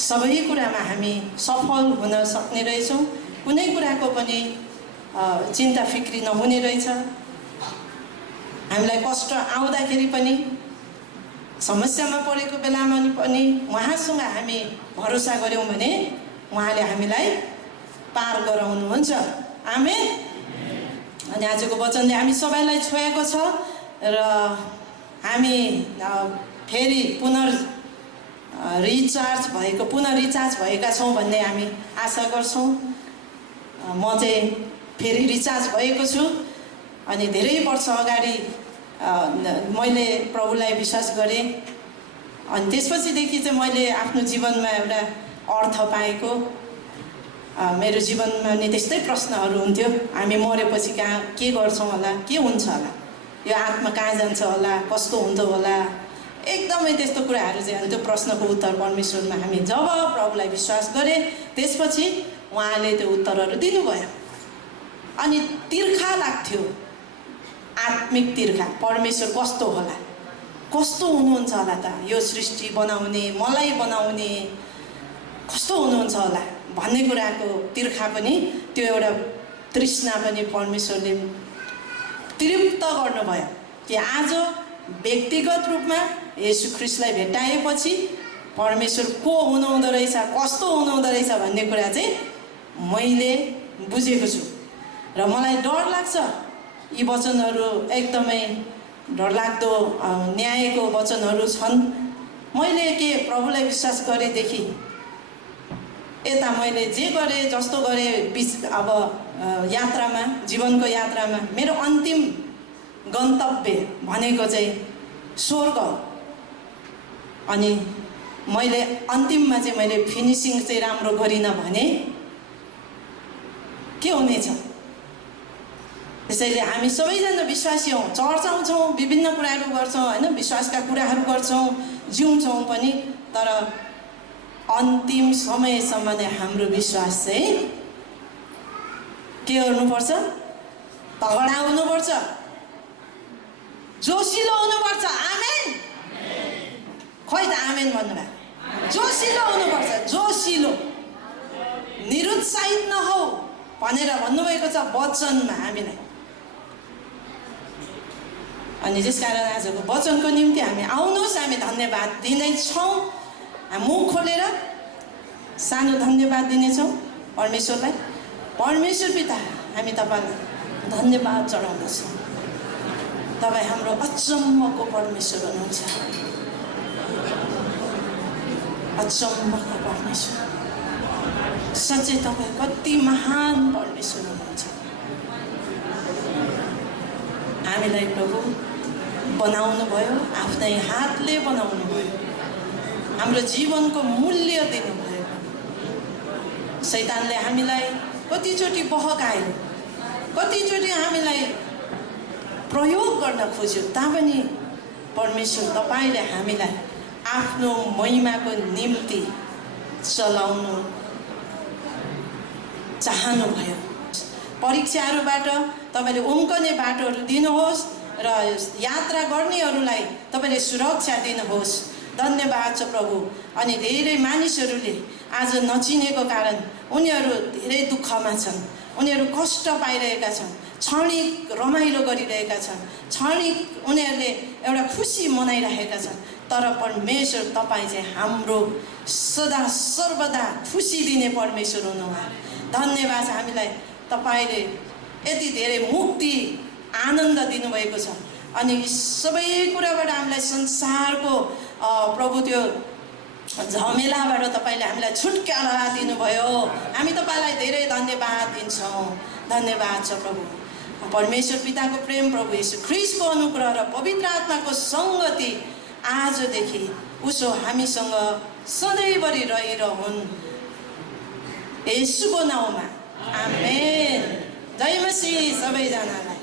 सबै कुरामा हामी सफल हुन सक्ने रहेछौँ। कुनै कुराको पनि चिन्ता फिक्री नहुने रहेछ। हामीलाई कष्ट आउँदाखेरि पनि, समस्यामा परेको बेलामा पनि उहाँसँग हामी भरोसा गऱ्यौँ भने उहाँले हामीलाई पार गराउनुहुन्छ। आमेन। अनि आजको वचनले हामी सबैलाई छोएको छ र हामी फेरि पुनर्रिचार्ज भएका छौँ भन्ने हामी आशा गर्छौँ। म चाहिँ फेरि रिचार्ज भएको छु। अनि धेरै वर्ष अगाडि मैले प्रभुलाई विश्वास गरेँ। अनि त्यसपछिदेखि चाहिँ मैले आफ्नो जीवनमा एउटा अर्थ पाएको। मेरो जीवनमा नि त्यस्तै प्रश्नहरू हुन्थ्यो, हामी मरेपछि कहाँ के गर्छौँ होला, के हुन्छ होला, यो आत्मा कहाँ जान्छ होला, कस्तो हुँदो होला, एकदमै त्यस्तो कुराहरू चाहिँ। अनि त्यो प्रश्नको उत्तर परमेश्वरमा हामी जब प्रभुलाई विश्वास गरेँ त्यसपछि उहाँले त्यो उत्तरहरू दिनुभयो। अनि तिर्खा लाग्थ्यो, आत्मिक तिर्खा, परमेश्वर कस्तो होला, कस्तो हुनुहुन्छ होला त, यो सृष्टि बनाउने, मलाई बनाउने कस्तो हुनुहुन्छ होला भन्ने कुराको तिर्खा पनि, त्यो एउटा तृष्णा पनि परमेश्वरले तृप्त गर्नुभयो कि आज व्यक्तिगत रूपमा येशू ख्रीष्टलाई भेटाएपछि परमेश्वर को हुनुहुँदो रहेछ, कस्तो हुनुहुँदो रहेछ भन्ने कुरा चाहिँ मैले बुझेको छु। र मलाई डर लाग्छ, यी वचनहरू एकदमै डरलाग्दो न्यायको वचनहरू छन्। मैले के प्रभुलाई विश्वास गरेदेखि यता मैले जे गरेँ जस्तो गरेँ अब यात्रामा, जीवनको यात्रामा मेरो अन्तिम गन्तव्य भनेको चाहिँ स्वर्ग। अनि मैले अन्तिममा चाहिँ मैले फिनिसिङ चाहिँ राम्रो गरिनँ भने के हुनेछ? त्यसैले हामी सबैजना विश्वासी हौँ, चर्च आउँछौँ, विभिन्न कुराहरू गर्छौँ होइन, विश्वासका कुराहरू गर्छौँ, जिउँछौँ पनि, तर अन्तिम समयसम्म नै हाम्रो विश्वास चाहिँ के गर्नुपर्छ? तगडा हुनुपर्छ, जोसिलो हुनुपर्छ। आमेन। खोइ त आमेन भन्नुभयो। जोसिलो हुनुपर्छ, जोसिलो, निरुत्साहित नहौ भनेर भन्नुभएको छ वचनमा हामीलाई। अनि त्यसकारण आजको वचनको निम्ति हामी आउनुहोस्, हामी धन्यवाद दिनेछौँ। मुख खोलेर सानो धन्यवाद दिनेछौँ परमेश्वरलाई। परमेश्वर पिता, हामी तपाईँलाई धन्यवाद चढाउँदछौँ। तपाईँ हाम्रो अचम्मको परमेश्वर हुनुहुन्छ, अचम्मको परमेश्वर। साँच्चै तपाईँ कति महान परमेश्वर हुनुहुन्छ। हामीलाई प्रभु बनाउनु भयो, आफ्नै हातले बनाउनु भयो, हाम्रो जीवनको मूल्य दिनुभयो। शैतानले हामीलाई कतिचोटि बहकायो, कतिचोटि हामीलाई प्रयोग गर्न खोज्यो, तापनि परमेश्वर तपाईँले हामीलाई आफ्नो महिमाको निम्ति चलाउनु चाहनुभयो। परीक्षाहरूबाट तपाईँले उम्कने बाटोहरू दिनुहोस् र यात्रा गर्नेहरूलाई तपाईँले सुरक्षा दिनुहोस्। धन्यवाद छ प्रभु। अनि धेरै मानिसहरूले आज नचिनेको कारण उनीहरू धेरै दुःखमा छन्, उनीहरू कष्ट पाइरहेका छन्, क्षणिक रमाइलो गरिरहेका छन्, क्षणिक उनीहरूले एउटा खुसी मनाइरहेका छन्। तर परमेश्वर तपाईँ चाहिँ हाम्रो सदा सर्वदा खुसी दिने परमेश्वर हुनुहुन्छ। धन्यवाद छ हामीलाई, तपाईँले यति धेरै मुक्ति आनन्द दिनुभएको छ। अनि सबै कुराबाट हामीलाई संसारको प्रभु त्यो झमेलाबाट तपाईँले हामीलाई छुटकारा दिनुभयो। हामी तपाईँलाई धेरै धन्यवाद दिन्छौँ। धन्यवाद छ प्रभु। परमेश्वर पिताको प्रेम, प्रभु येशू ख्रीष्टको अनुग्रह र पवित्र आत्माको सङ्गति आजदेखि उसो हामीसँग सधैँभरि रहिरहन्। येशूको नाउँमा आमेन। जय मसीह सबैजनालाई।